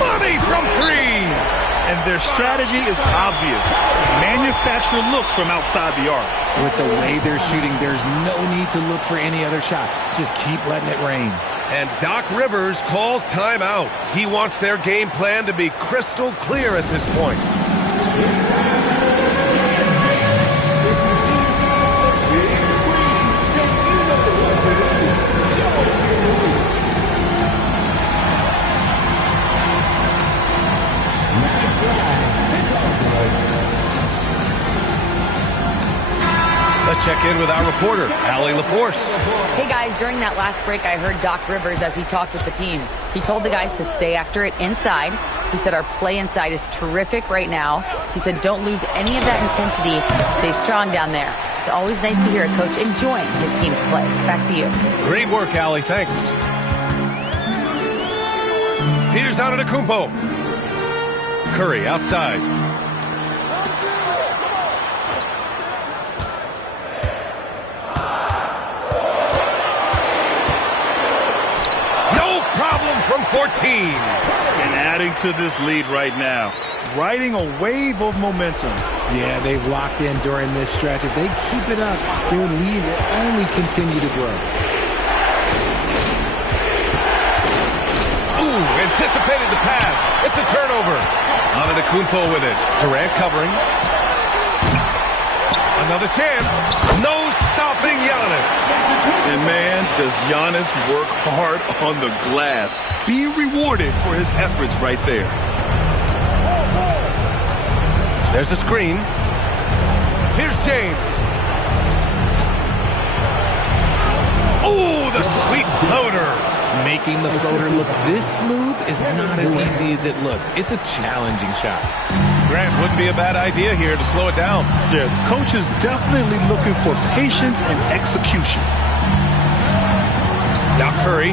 Money from three. And their strategy is obvious. Manufacture looks from outside the arc. With the way they're shooting, there's no need to look for any other shot. Just keep letting it rain. And Doc Rivers calls timeout. He wants their game plan to be crystal clear at this point. Let's check in with our reporter, Allie LaForce. Hey guys, during that last break, I heard Doc Rivers as he talked with the team. He told the guys to stay after it inside. He said our play inside is terrific right now. He said don't lose any of that intensity. Stay strong down there. It's always nice to hear a coach enjoying his team's play. Back to you. Great work, Allie. Thanks. Peters out of Antetokounmpo. Curry outside. From 14. And adding to this lead right now, riding a wave of momentum. Yeah, they've locked in during this stretch. If they keep it up, their lead will only continue to grow. Ooh, anticipated the pass. It's a turnover. Antetokounmpo with it. Durant covering. Another chance. No stopping Giannis. And man, does Giannis work hard on the glass. Being rewarded for his efforts right there. There's a screen. Here's James. Oh, the sweet floater. Making the floater look this smooth is not as easy as it looks. It's a challenging shot. Grant, wouldn't be a bad idea here to slow it down. Yeah, the coach is definitely looking for patience and execution. Now Curry.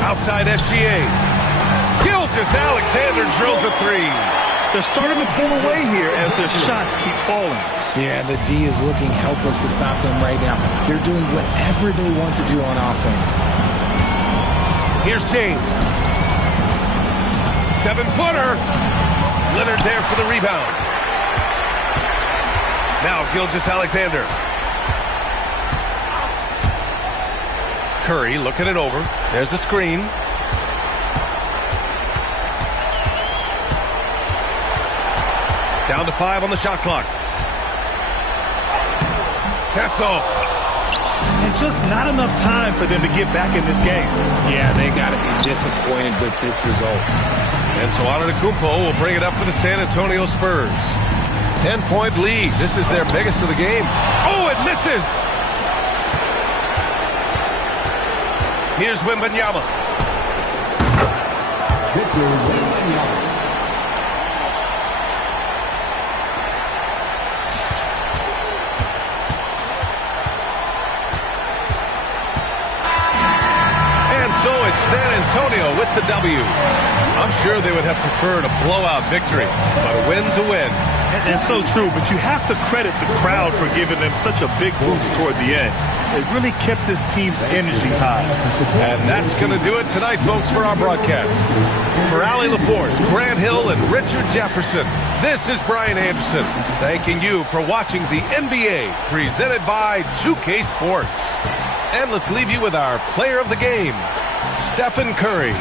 Outside SGA. Gilgeous-Alexander drills a three. They're starting to pull away here as their shots keep falling. Yeah, the D is looking helpless to stop them right now. They're doing whatever they want to do on offense. Here's James. 7-footer. Leonard there for the rebound. Now Gilgeous-Alexander. Curry looking it over. There's a screen. Down to 5 on the shot clock. That's off. And just not enough time for them to get back in this game. Yeah, they got to be disappointed with this result. And so Antetokounmpo will bring it up for the San Antonio Spurs. 10-point lead. This is their biggest of the game. Oh, it misses. Here's Wembanyama. Victor Wembanyama. So it's San Antonio with the W. I'm sure they would have preferred a blowout victory, but a win's a win. And so true, but you have to credit the crowd for giving them such a big boost toward the end. It really kept this team's energy high. And that's going to do it tonight, folks, for our broadcast. For Allie LaForce, Grant Hill, and Richard Jefferson, this is Brian Anderson, thanking you for watching the NBA, presented by 2K Sports. And let's leave you with our player of the game, Stephen Curry.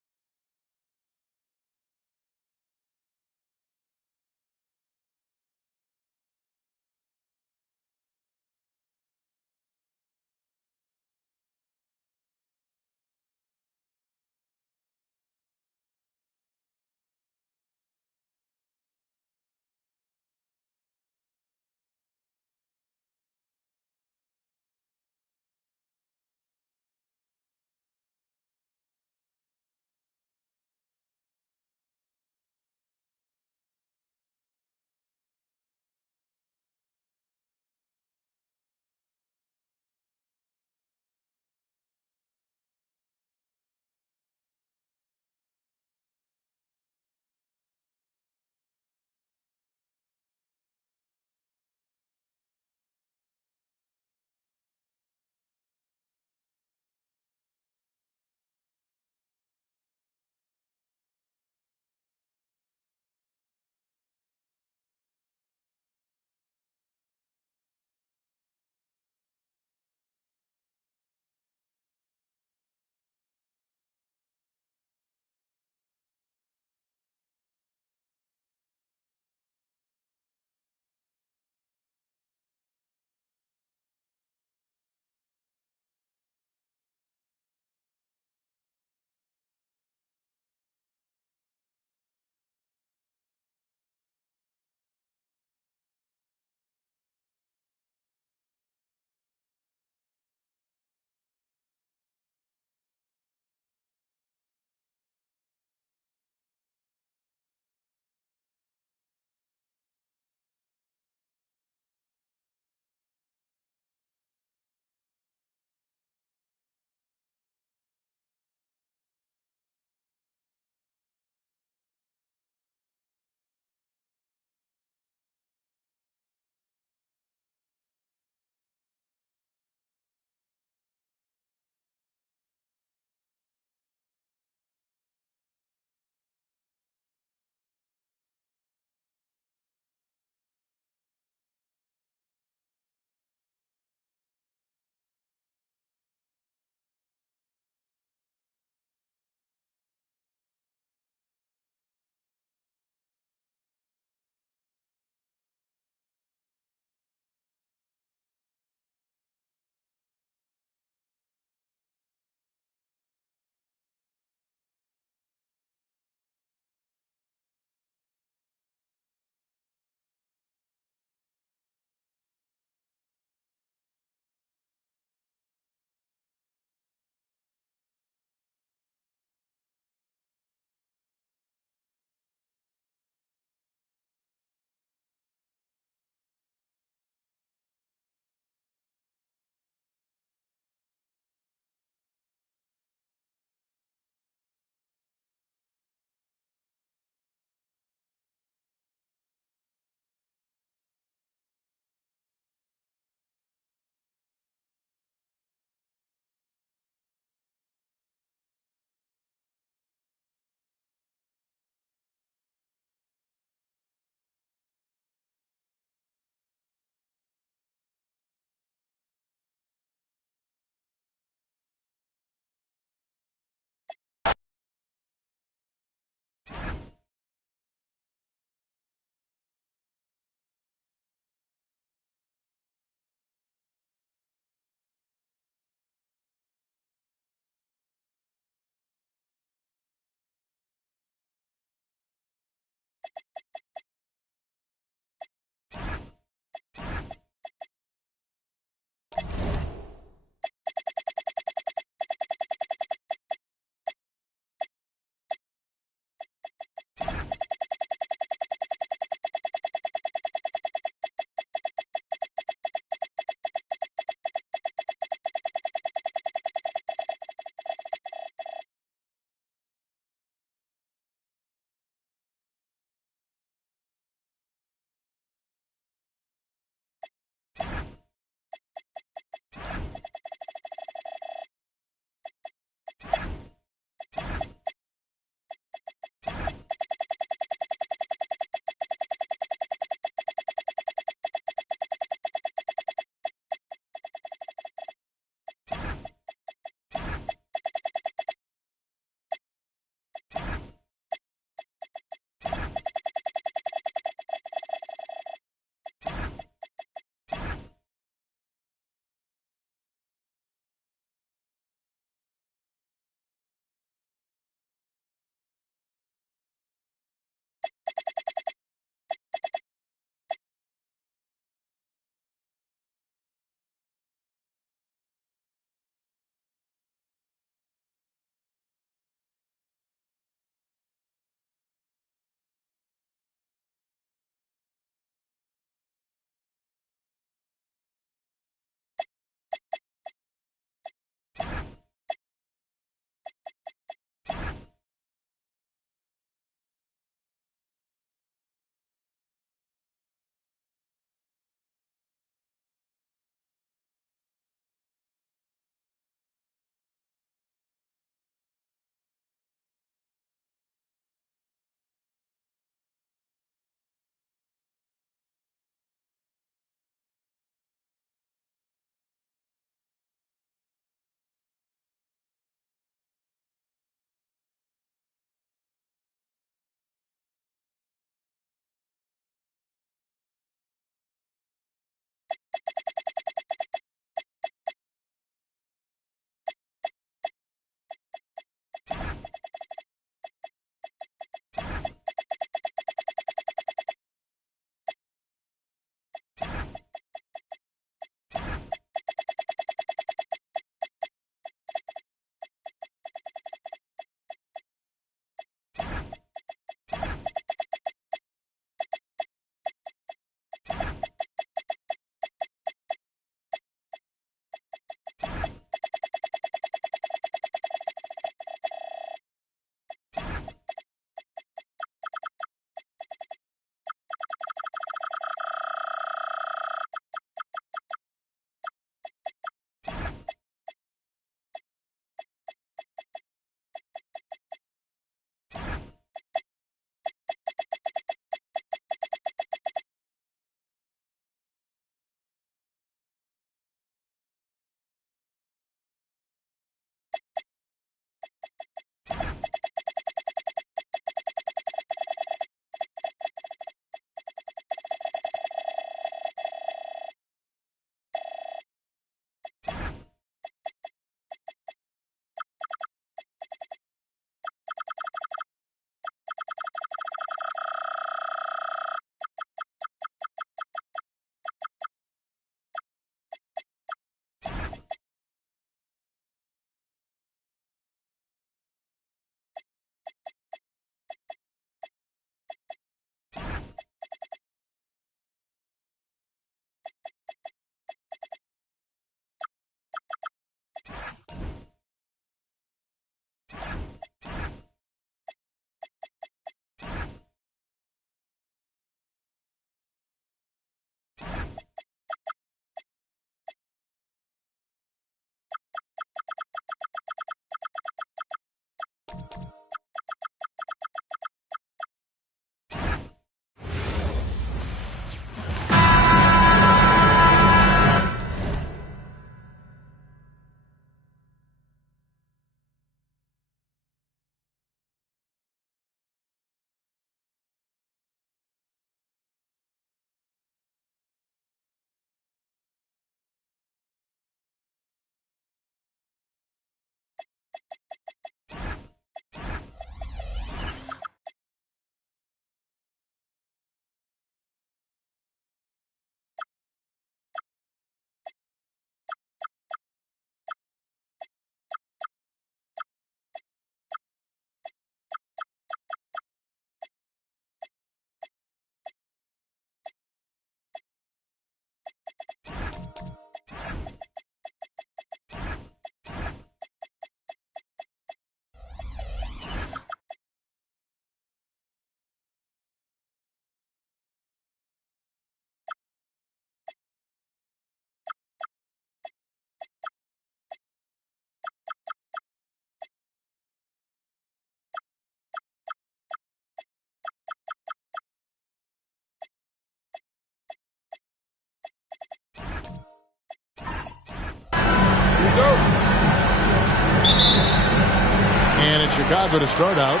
And it's Chicago to start out.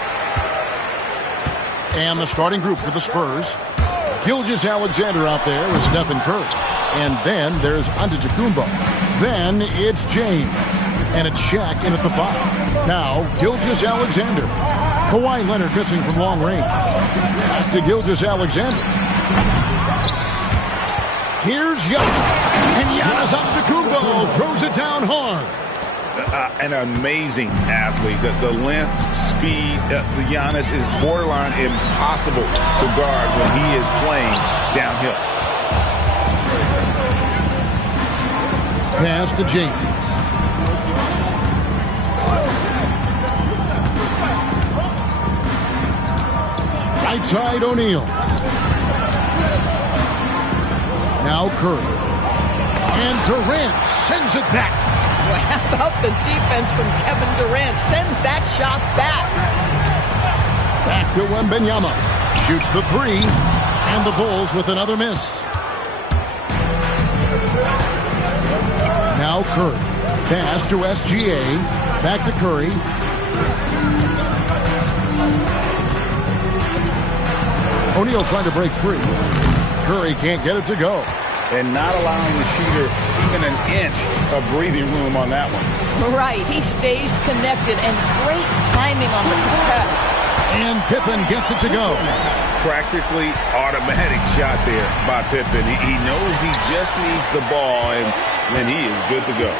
And the starting group for the Spurs. Gilgeous-Alexander out there with Stephen Curry. And then there's Antetokounmpo. Then it's James. And it's Shaq in at the 5. Now, Gilgeous-Alexander. Kawhi Leonard missing from long range. Back to Gilgeous-Alexander. Here's Giannis. And Giannis Antetokounmpo throws it down hard. An amazing athlete. The length, speed, the Giannis is borderline impossible to guard when he is playing downhill. Pass to James. Right side O'Neal. Now Curry. And Durant sends it back. Well, how about the defense from Kevin Durant? Sends that shot back. Back to Wembanyama. Shoots the 3. And the Bulls with another miss. Now Curry. Pass to SGA. Back to Curry. O'Neal trying to break free. Curry can't get it to go. And not allowing the shooter even an inch of breathing room on that one. Right. He stays connected, and great timing on the contest. And Pippen gets it to go. Practically automatic shot there by Pippen. He knows he just needs the ball, and then he is good to go.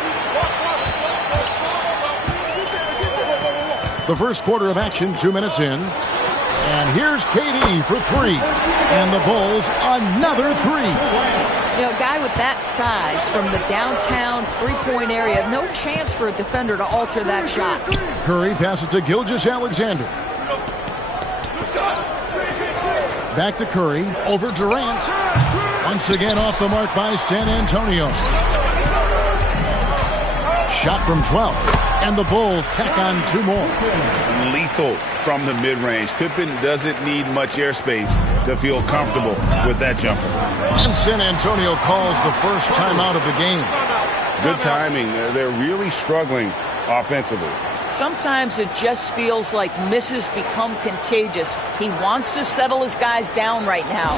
The first quarter of action, 2 minutes in. And here's KD for 3. And the Bulls, another 3. You know, a guy with that size from the downtown three-point area, no chance for a defender to alter that shot. Curry passes to Gilgeous-Alexander. Back to Curry, over Durant. Once again off the mark by San Antonio. Shot from 12. And the Bulls tack on 2 more. Lethal from the mid-range. Pippen doesn't need much airspace to feel comfortable with that jumper. And San Antonio calls the first timeout of the game. Good timing. They're really struggling offensively. Sometimes it just feels like misses become contagious. He wants to settle his guys down right now.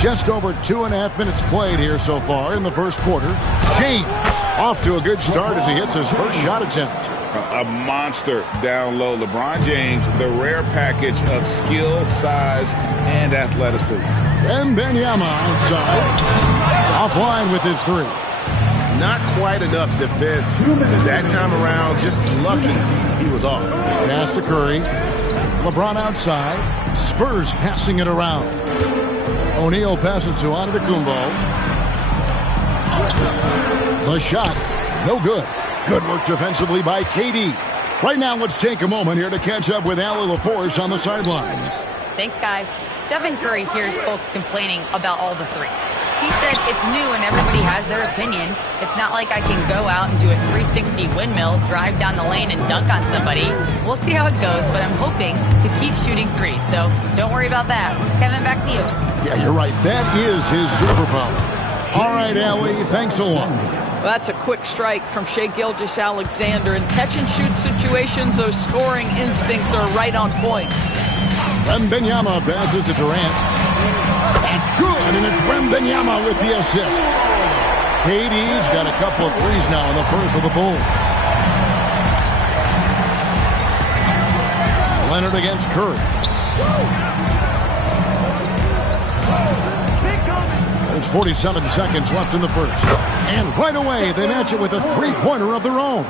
Just over 2.5 minutes played here so far in the first quarter. James off to a good start as he hits his first shot attempt. A monster down low. LeBron James, the rare package of skill, size, and athleticism. Wembanyama outside. Offline with his 3. Not quite enough defense that time around. Just lucky he was off. Pass to Curry. LeBron outside. Spurs passing it around. O'Neal passes to Antetokounmpo. The shot, no good. Good work defensively by KD. Right now, let's take a moment here to catch up with Allie LaForce on the sidelines. Thanks, guys. Stephen Curry hears folks complaining about all the threes. He said it's new and everybody has their opinion. It's not like I can go out and do a 360 windmill, drive down the lane, and dunk on somebody. We'll see how it goes, but I'm hoping to keep shooting threes, so don't worry about that. Kevin, back to you. Yeah, you're right. That is his superpower. All right, Allie, thanks a lot. Well, that's a quick strike from Shai Gilgeous-Alexander. In catch-and-shoot situations, those scoring instincts are right on point. Wembanyama passes to Durant. That's good, and it's Wembanyama with the assist. KD's got a couple of threes now in the first of the Bulls. Leonard against Curry. There's 47 seconds left in the first. And right away, they match it with a three-pointer of their own.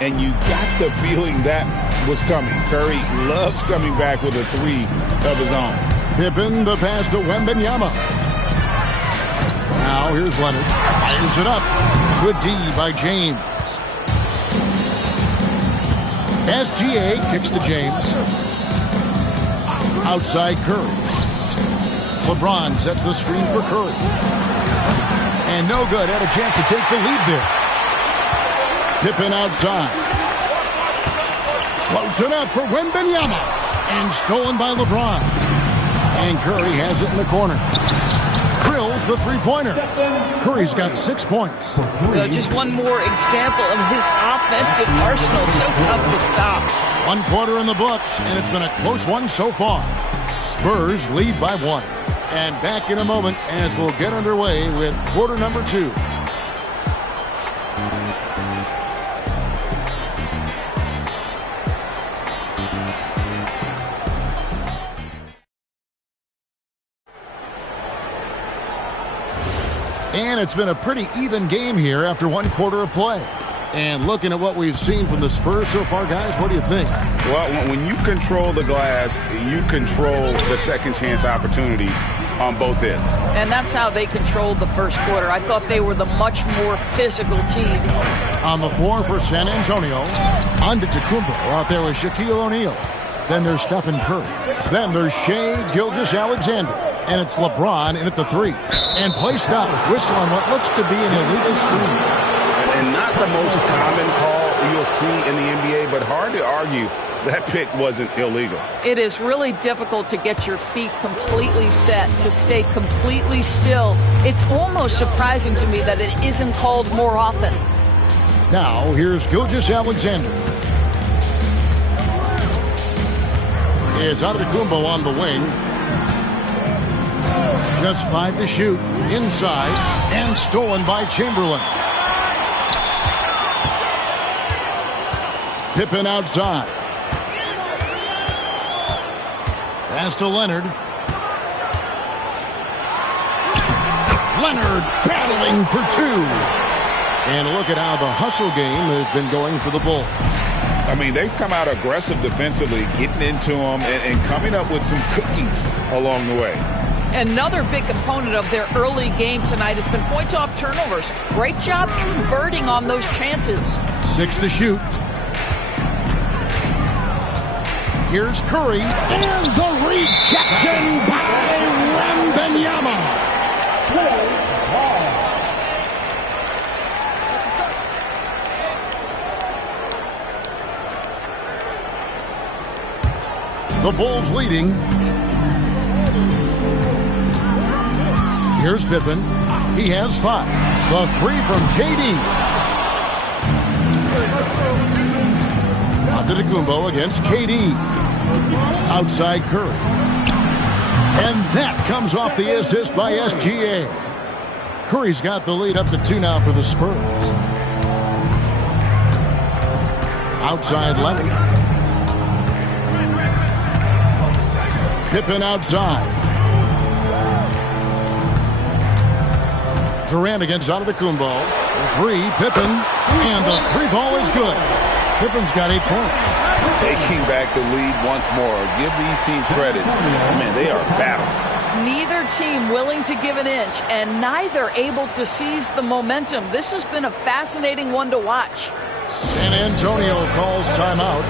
And you got the feeling that was coming. Curry loves coming back with a three of his own. Pippen, the pass to Wembanyama. Now here's Leonard. Fires it up. Good D by James. SGA kicks to James. Outside Curry. LeBron sets the screen for Curry. And no good. Had a chance to take the lead there. Pippen outside. Floats it up for Wembanyama. And stolen by LeBron. And Curry has it in the corner. Drills the three-pointer. Curry's got 6 points. Just one more example of his offensive arsenal. So tough to stop. 1 quarter in the books, and it's been a close one so far. Spurs lead by 1. And back in a moment as we'll get underway with quarter number 2. And it's been a pretty even game here after 1 quarter of play. And looking at what we've seen from the Spurs so far, guys, what do you think? Well, when you control the glass, you control the second chance opportunities on both ends. And that's how they controlled the first quarter. I thought they were the much more physical team. On the floor for San Antonio, Antetokounmpo out there with Shaquille O'Neal. Then there's Stephen Curry. Then there's Shai Gilgeous-Alexander. And it's LeBron in at the 3. And play stops. Whistle on what looks to be an illegal screen. And not the most common call you'll see in the NBA, but hard to argue that pick wasn't illegal. It is really difficult to get your feet completely set, to stay completely still. It's almost surprising to me that it isn't called more often. Now, here's Gilgeous-Alexander. It's Antetokounmpo on the wing. Just 5 to shoot. Inside. And stolen by Chamberlain. Pippen outside. Pass to Leonard. Leonard battling for 2. And look at how the hustle game has been going for the Bulls. I mean, they've come out aggressive defensively, getting into them and coming up with some cookies along the way. Another big component of their early game tonight has been points off turnovers. Great job converting on those chances. 6 to shoot. Here's Curry, and the rejection by Wembanyama. The Bulls leading. Here's Pippen. He has 5. The 3 from KD. Antetokounmpo against KD. Outside Curry. And that comes off the assist by SGA. Curry's got the lead up to 2 now for the Spurs. Outside Leonard. Pippen outside. Durant against Antetokounmpo. 3, Pippen. And the 3 ball is good. Pippen's got 8 points. Taking back the lead once more. Give these teams credit. Man, they are battling. Neither team willing to give an inch, and neither able to seize the momentum. This has been a fascinating one to watch. San Antonio calls timeout.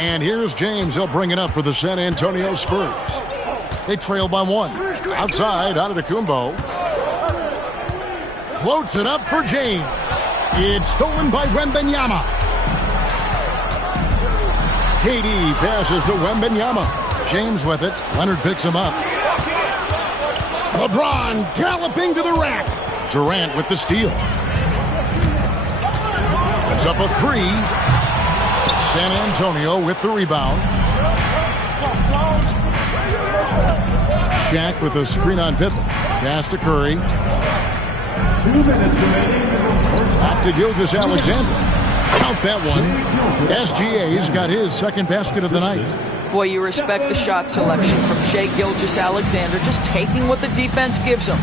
And here's James. He'll bring it up for the San Antonio Spurs. They trail by 1. Outside, Antetokounmpo. Floats it up for James. It's stolen by Wembanyama. KD passes to Wembanyama. James with it. Leonard picks him up. LeBron galloping to the rack. Durant with the steal. It's up a 3. San Antonio with the rebound. Shaq with a screen on Pippen. Pass to Curry. 2 minutes remaining. Off to Gilgeous-Alexander. Count that one. SGA's got his second basket of the night. Boy, you respect the shot selection from Shai Gilgeous-Alexander, just taking what the defense gives him.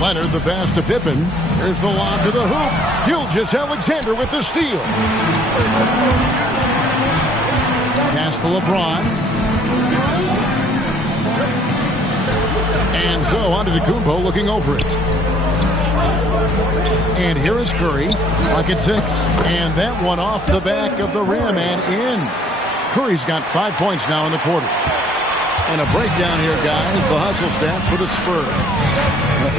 Leonard, the pass to Pippen. Here's the lob to the hoop. Gilgeous-Alexander with the steal. Pass to LeBron. And so Antetokounmpo looking over it. And here is Curry. Clock at 6. And that one off the back of the rim and in. Curry's got 5 points now in the quarter. And a breakdown here, guys. The hustle stats for the Spurs.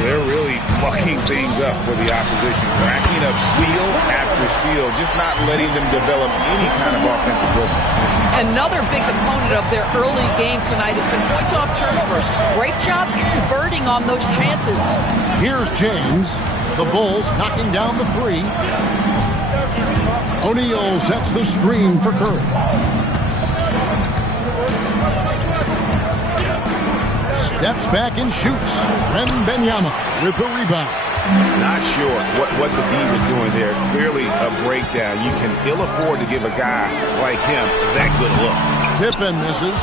They're really fucking things up for the opposition. Racking up steal after steal. Just not letting them develop any kind of offensive rhythm. Another big component of their early game tonight has been points off turnovers. Great job converting on those chances. Here's James. The Bulls knocking down the 3. O'Neal sets the screen for Curry. Steps back and shoots. Wembanyama with the rebound. Not sure what the D was doing there. Clearly a breakdown. You can ill afford to give a guy like him that good look. Pippen misses.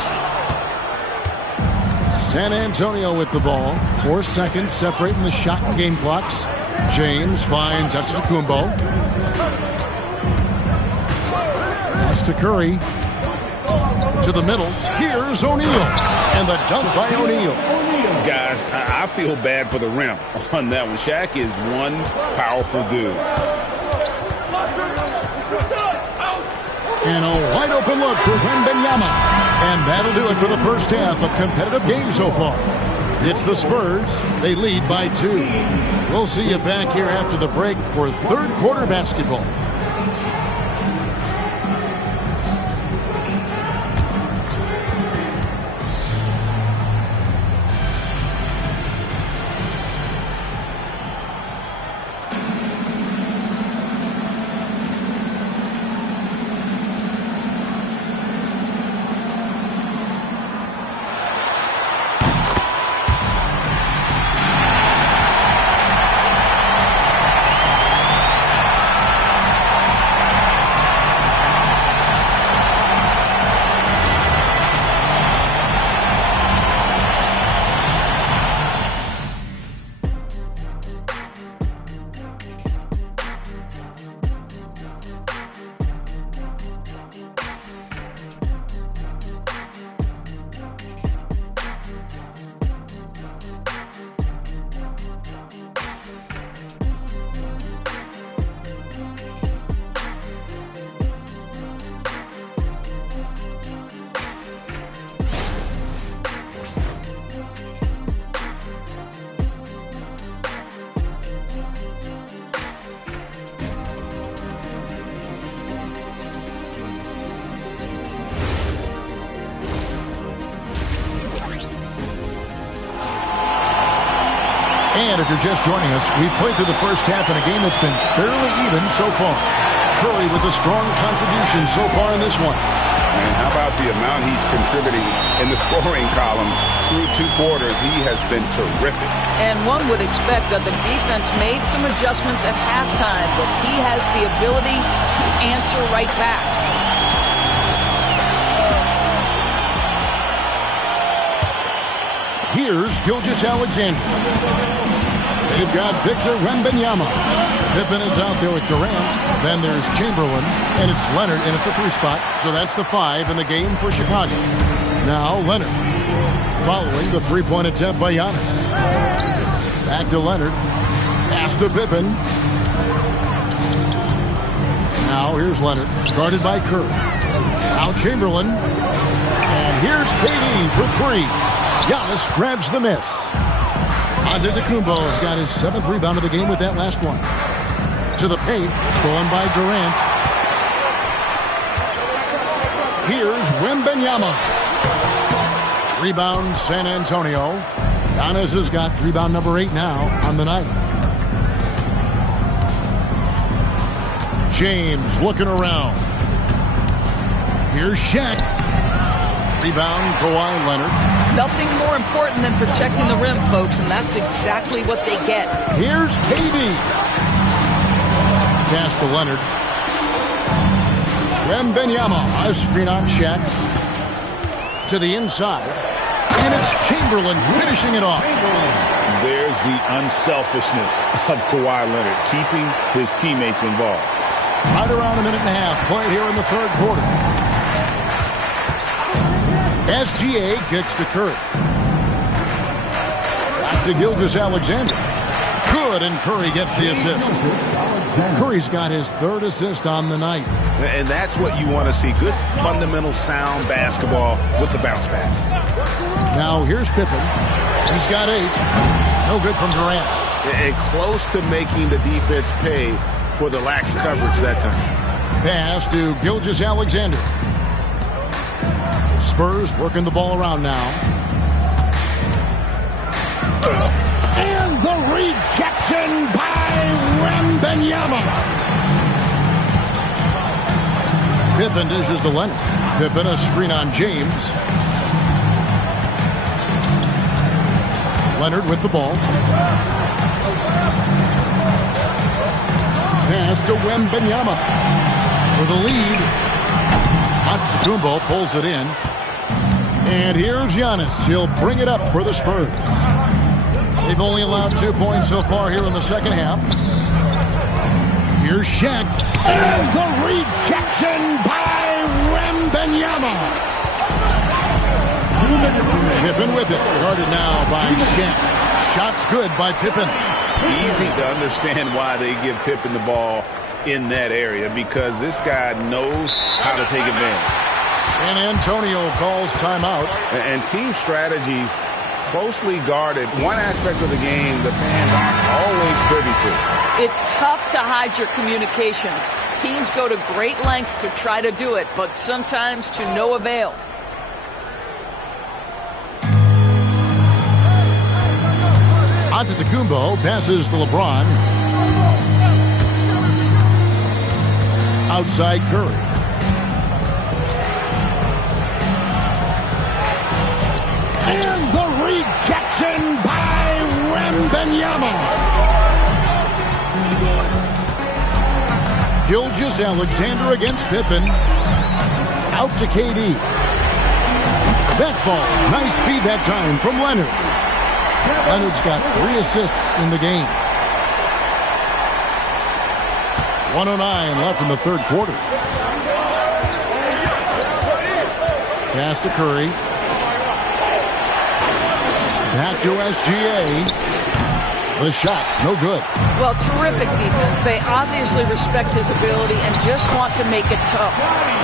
San Antonio with the ball. 4 seconds separating the shot and game clocks. James finds Antetokounmpo. Pass to Curry. To the middle. Here's O'Neal. And the dunk by O'Neal. Guys, I feel bad for the rim on that one. Shaq is one powerful dude. And a wide open look for Wembanyama. And that'll do it for the first half. A competitive game so far. It's the Spurs. They lead by 2. We'll see you back here after the break for third quarter basketball. And if you're just joining us, we've played through the first half in a game that's been fairly even so far. Curry with a strong contribution so far in this one. And how about the amount he's contributing in the scoring column through 2 quarters? He has been terrific. And one would expect that the defense made some adjustments at halftime, but he has the ability to answer right back. Here's Gilgeous-Alexander. They've got Victor Wembanyama. Pippen is out there with Durant. Then there's Chamberlain, and it's Leonard in at the 3 spot. So that's the 5 in the game for Chicago. Now Leonard, following the 3-point attempt by Giannis. Back to Leonard. Pass to Pippen. Now here's Leonard, guarded by Curry. Now Chamberlain. And here's KD for three. Giannis grabs the miss. Antetokounmpo's got his 7th rebound of the game with that last one. To the paint, stolen by Durant. Here's Wembanyama. Rebound San Antonio. Giannis has got rebound number 8 now on the night. James looking around. Here's Shaq. Rebound Kawhi Leonard. Nothing more important than protecting the rim, folks, and that's exactly what they get. Here's KD. Pass to Leonard. Wembanyama, a screen on Shaq. To the inside. And it's Chamberlain finishing it off. There's the unselfishness of Kawhi Leonard, keeping his teammates involved. Right around a minute and a half played here in the third quarter. SGA kicks to Curry. Back to Gilgeous-Alexander. Good, and Curry gets the assist. Curry's got his 3rd assist on the night. And that's what you want to see. Good, fundamental, sound basketball with the bounce pass. Now here's Pippen. He's got 8. No good from Durant. And close to making the defense pay for the lax coverage that time. Pass to Gilgeous-Alexander. Spurs working the ball around now. And the rejection by Wembanyama. Pippen dishes to Leonard. Pippen a screen on James. Leonard with the ball. Pass to Wembanyama for the lead. Antetokounmpo pulls it in. And here's Giannis. He'll bring it up for the Spurs. They've only allowed 2 points so far here in the second half. Here's Shaq. And the rejection by Wembanyama. Pippen with it. Guarded now by Shaq. Shot's good by Pippen. Easy to understand why they give Pippen the ball in that area, because this guy knows how to take advantage. San Antonio calls timeout. And team strategies closely guarded. One aspect of the game the fans aren't always privy to. It's tough to hide your communications. Teams go to great lengths to try to do it, but sometimes to no avail. Antetokounmpo passes to LeBron. Outside Curry. And the rejection by Wembanyama. Gilgeous-Alexander against Pippen. Out to KD. That ball. Nice feed that time from Leonard. Leonard's got 3 assists in the game. 1:09 left in the third quarter. Pass to Curry. Back to SGA. The shot, no good. Well, terrific defense. They obviously respect his ability and just want to make it tough.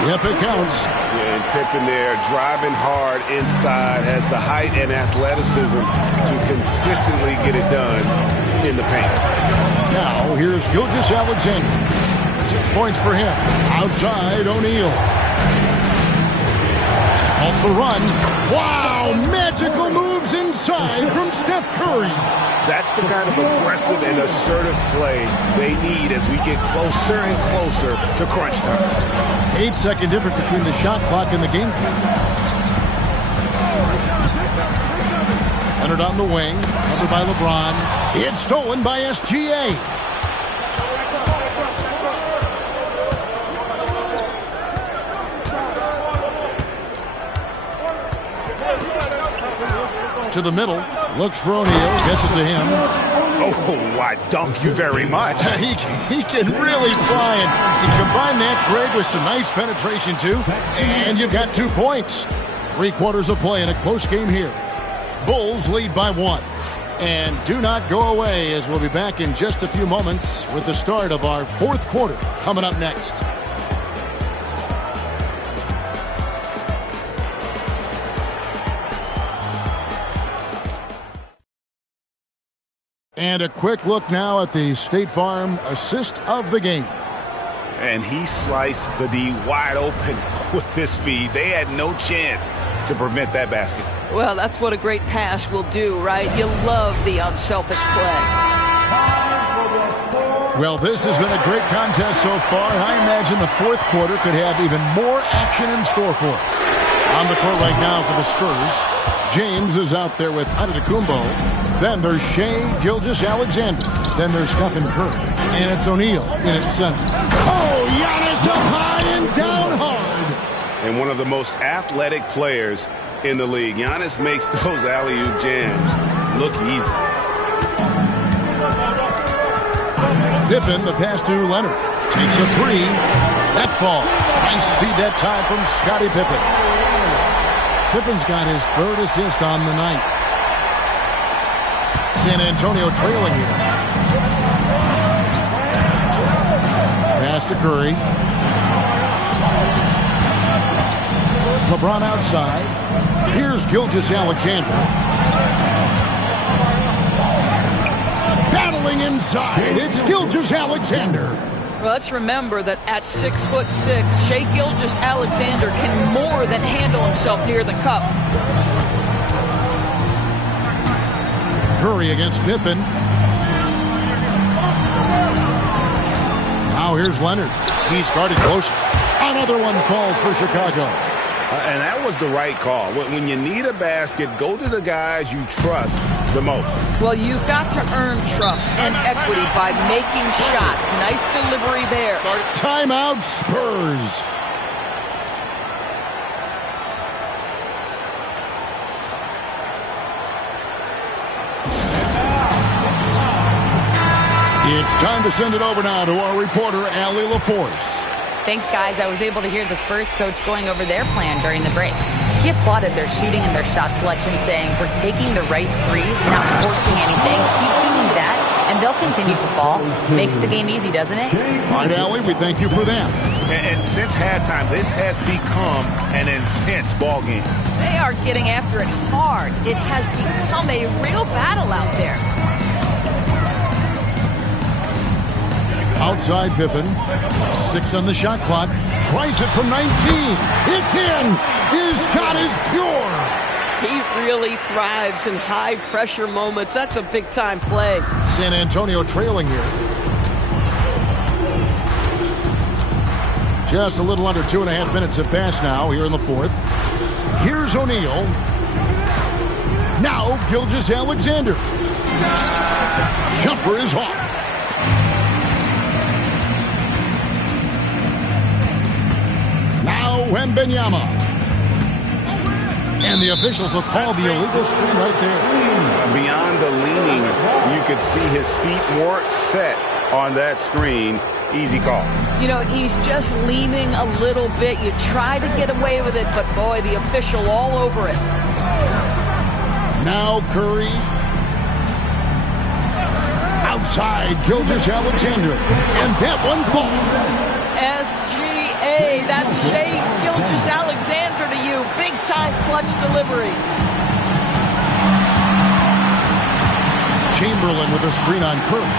Yep, it counts. Yeah, and Pippen there driving hard inside, has the height and athleticism to consistently get it done in the paint. Now, here's Gilgeous-Alexander. 6 points for him. Outside, O'Neal. Off the run. Wow, magical moves inside from Steph Curry. That's the kind of aggressive and assertive play they need as we get closer and closer to crunch time. 8-second difference between the shot clock and the game clock. Leonard on the wing, covered by LeBron. It's stolen by SGA. To the middle, looks for O'Neal, gets it to him. Oh, I dunk you very much. He can really fly, and you combine that, Greg, with some nice penetration, too, and you've got 2 points. 3 quarters of play in a close game here. Bulls lead by 1. And do not go away, as we'll be back in just a few moments with the start of our fourth quarter coming up next. And a quick look now at the State Farm assist of the game. And he sliced the D wide open with this feed. They had no chance to prevent that basket. Well, that's what a great pass will do, right? You love the unselfish play. Well, this has been a great contest so far. I imagine the fourth quarter could have even more action in store for us. On the court right now for the Spurs, James is out there with Antetokounmpo. Then there's Shai Gilgeous-Alexander. Then there's Stephen Curry. And it's O'Neal in its center. Oh, Giannis up high and down hard. And one of the most athletic players in the league. Giannis makes those alley-oop jams look easy. Pippen, the pass to Leonard. Takes a three. That falls. Nice feed that time from Scottie Pippen. Pippen's got his third assist on the night. San Antonio trailing here. Pass to Curry. LeBron outside. Here's Gilgeous-Alexander. Battling inside. It's Gilgeous-Alexander. Well, let's remember that at 6'6", Shai Gilgeous-Alexander can more than handle himself near the cup. Curry against Pippen. Now here's Leonard. He's guarded close. Another one falls for Chicago. And that was the right call. When you need a basket, go to the guys you trust the most. Well, you've got to earn trust and equity by making shots. Nice delivery there. Timeout, Spurs. It's time to send it over now to our reporter, Allie LaForce. Thanks, guys. I was able to hear the Spurs coach going over their plan during the break. He applauded their shooting and their shot selection, saying, "We're taking the right threes, not forcing anything. Keep doing that, and they'll continue to fall." Makes the game easy, doesn't it? All right, Allie, we thank you for that. And since halftime, this has become an intense ball game. They are getting after it hard. It has become a real battle out there. Outside Pippen, 6 on the shot clock, tries it from 19. It's in. His shot is pure. He really thrives in high-pressure moments. That's a big-time play. San Antonio trailing here. Just a little under 2.5 minutes have passed now here in the fourth. Here's O'Neal. Now Gilgeous-Alexander. Jumper is off. Now Wembanyama. And the officials will call the illegal screen right there. Beyond the leaning, you could see his feet more set on that screen. Easy call. You know, he's just leaning a little bit. You try to get away with it, but boy, the official all over it. Now Curry. Outside, Gilgeous-Alexander. And that one falls. SGA, that's Shai Gilgeous-Alexander to you. Big-time clutch delivery. Chamberlain with a screen on Curry.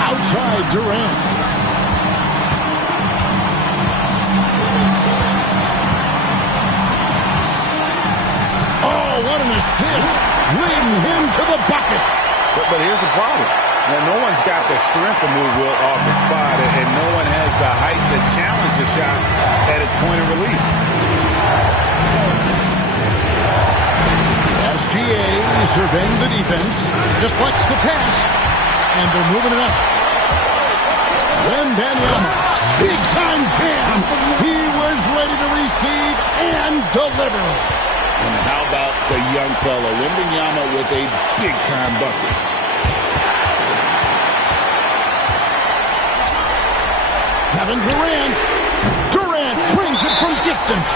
Outside, Durant. Oh, what an assist. Leading him to the bucket. But here's the problem. Now, no one's got the strength to move Wilt off the spot, and no one has the height to challenge the shot at its point of release. SGA surveying the defense, deflects the pass, and they're moving it up. Wembanyama, big-time jam. He was ready to receive and deliver. And how about the young fellow, Wembanyama, with a big-time bucket. Kevin Durant. Durant brings it from distance.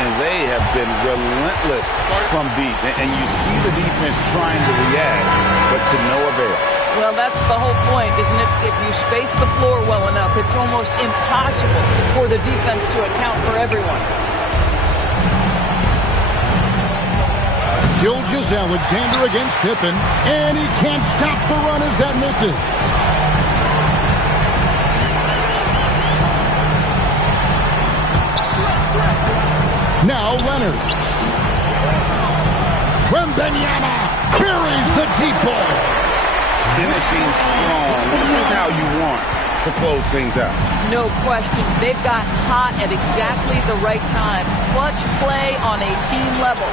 and they have been relentless from deep. And you see the defense trying to react, but to no avail. Well, that's the whole point, isn't it? If you space the floor well enough, it's almost impossible for the defense to account for everyone. Gilgeous-Alexander against Pippen, and he can't stop the run as that misses. Now Leonard. Wembanyama buries the deep ball. Finishing strong. This is how you want to close things out. No question. They've got hot at exactly the right time. Clutch play on a team level.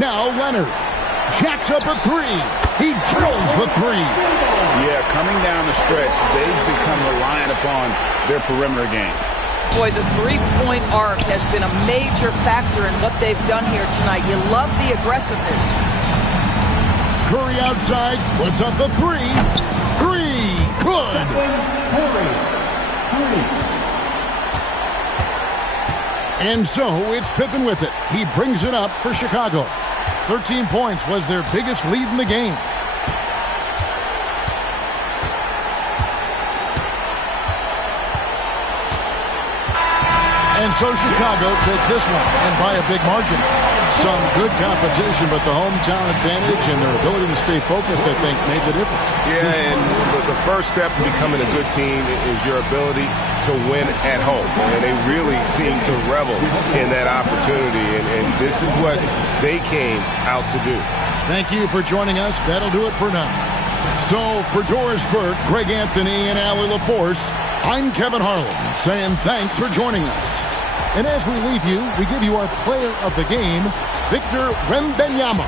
Now Leonard jacks up a three. He drills the three. Yeah, coming down the stretch, they've become reliant upon their perimeter game. Boy, the three-point arc has been a major factor in what they've done here tonight. You love the aggressiveness. Curry outside, puts up the three. Three, good. And so it's Pippen with it. He brings it up for Chicago. 13 points was their biggest lead in the game. And so Chicago takes this one, and by a big margin. Some good competition, but the hometown advantage and their ability to stay focused, I think, made the difference. Yeah, and the first step in becoming a good team is your ability to win at home. And they really seem to revel in that opportunity, and this is what they came out to do. Thank you for joining us. That'll do it for now. So for Doris Burke, Greg Anthony, and Allie LaForce, I'm Kevin Harlan saying thanks for joining us. And as we leave you, we give you our player of the game, Victor Wembanyama.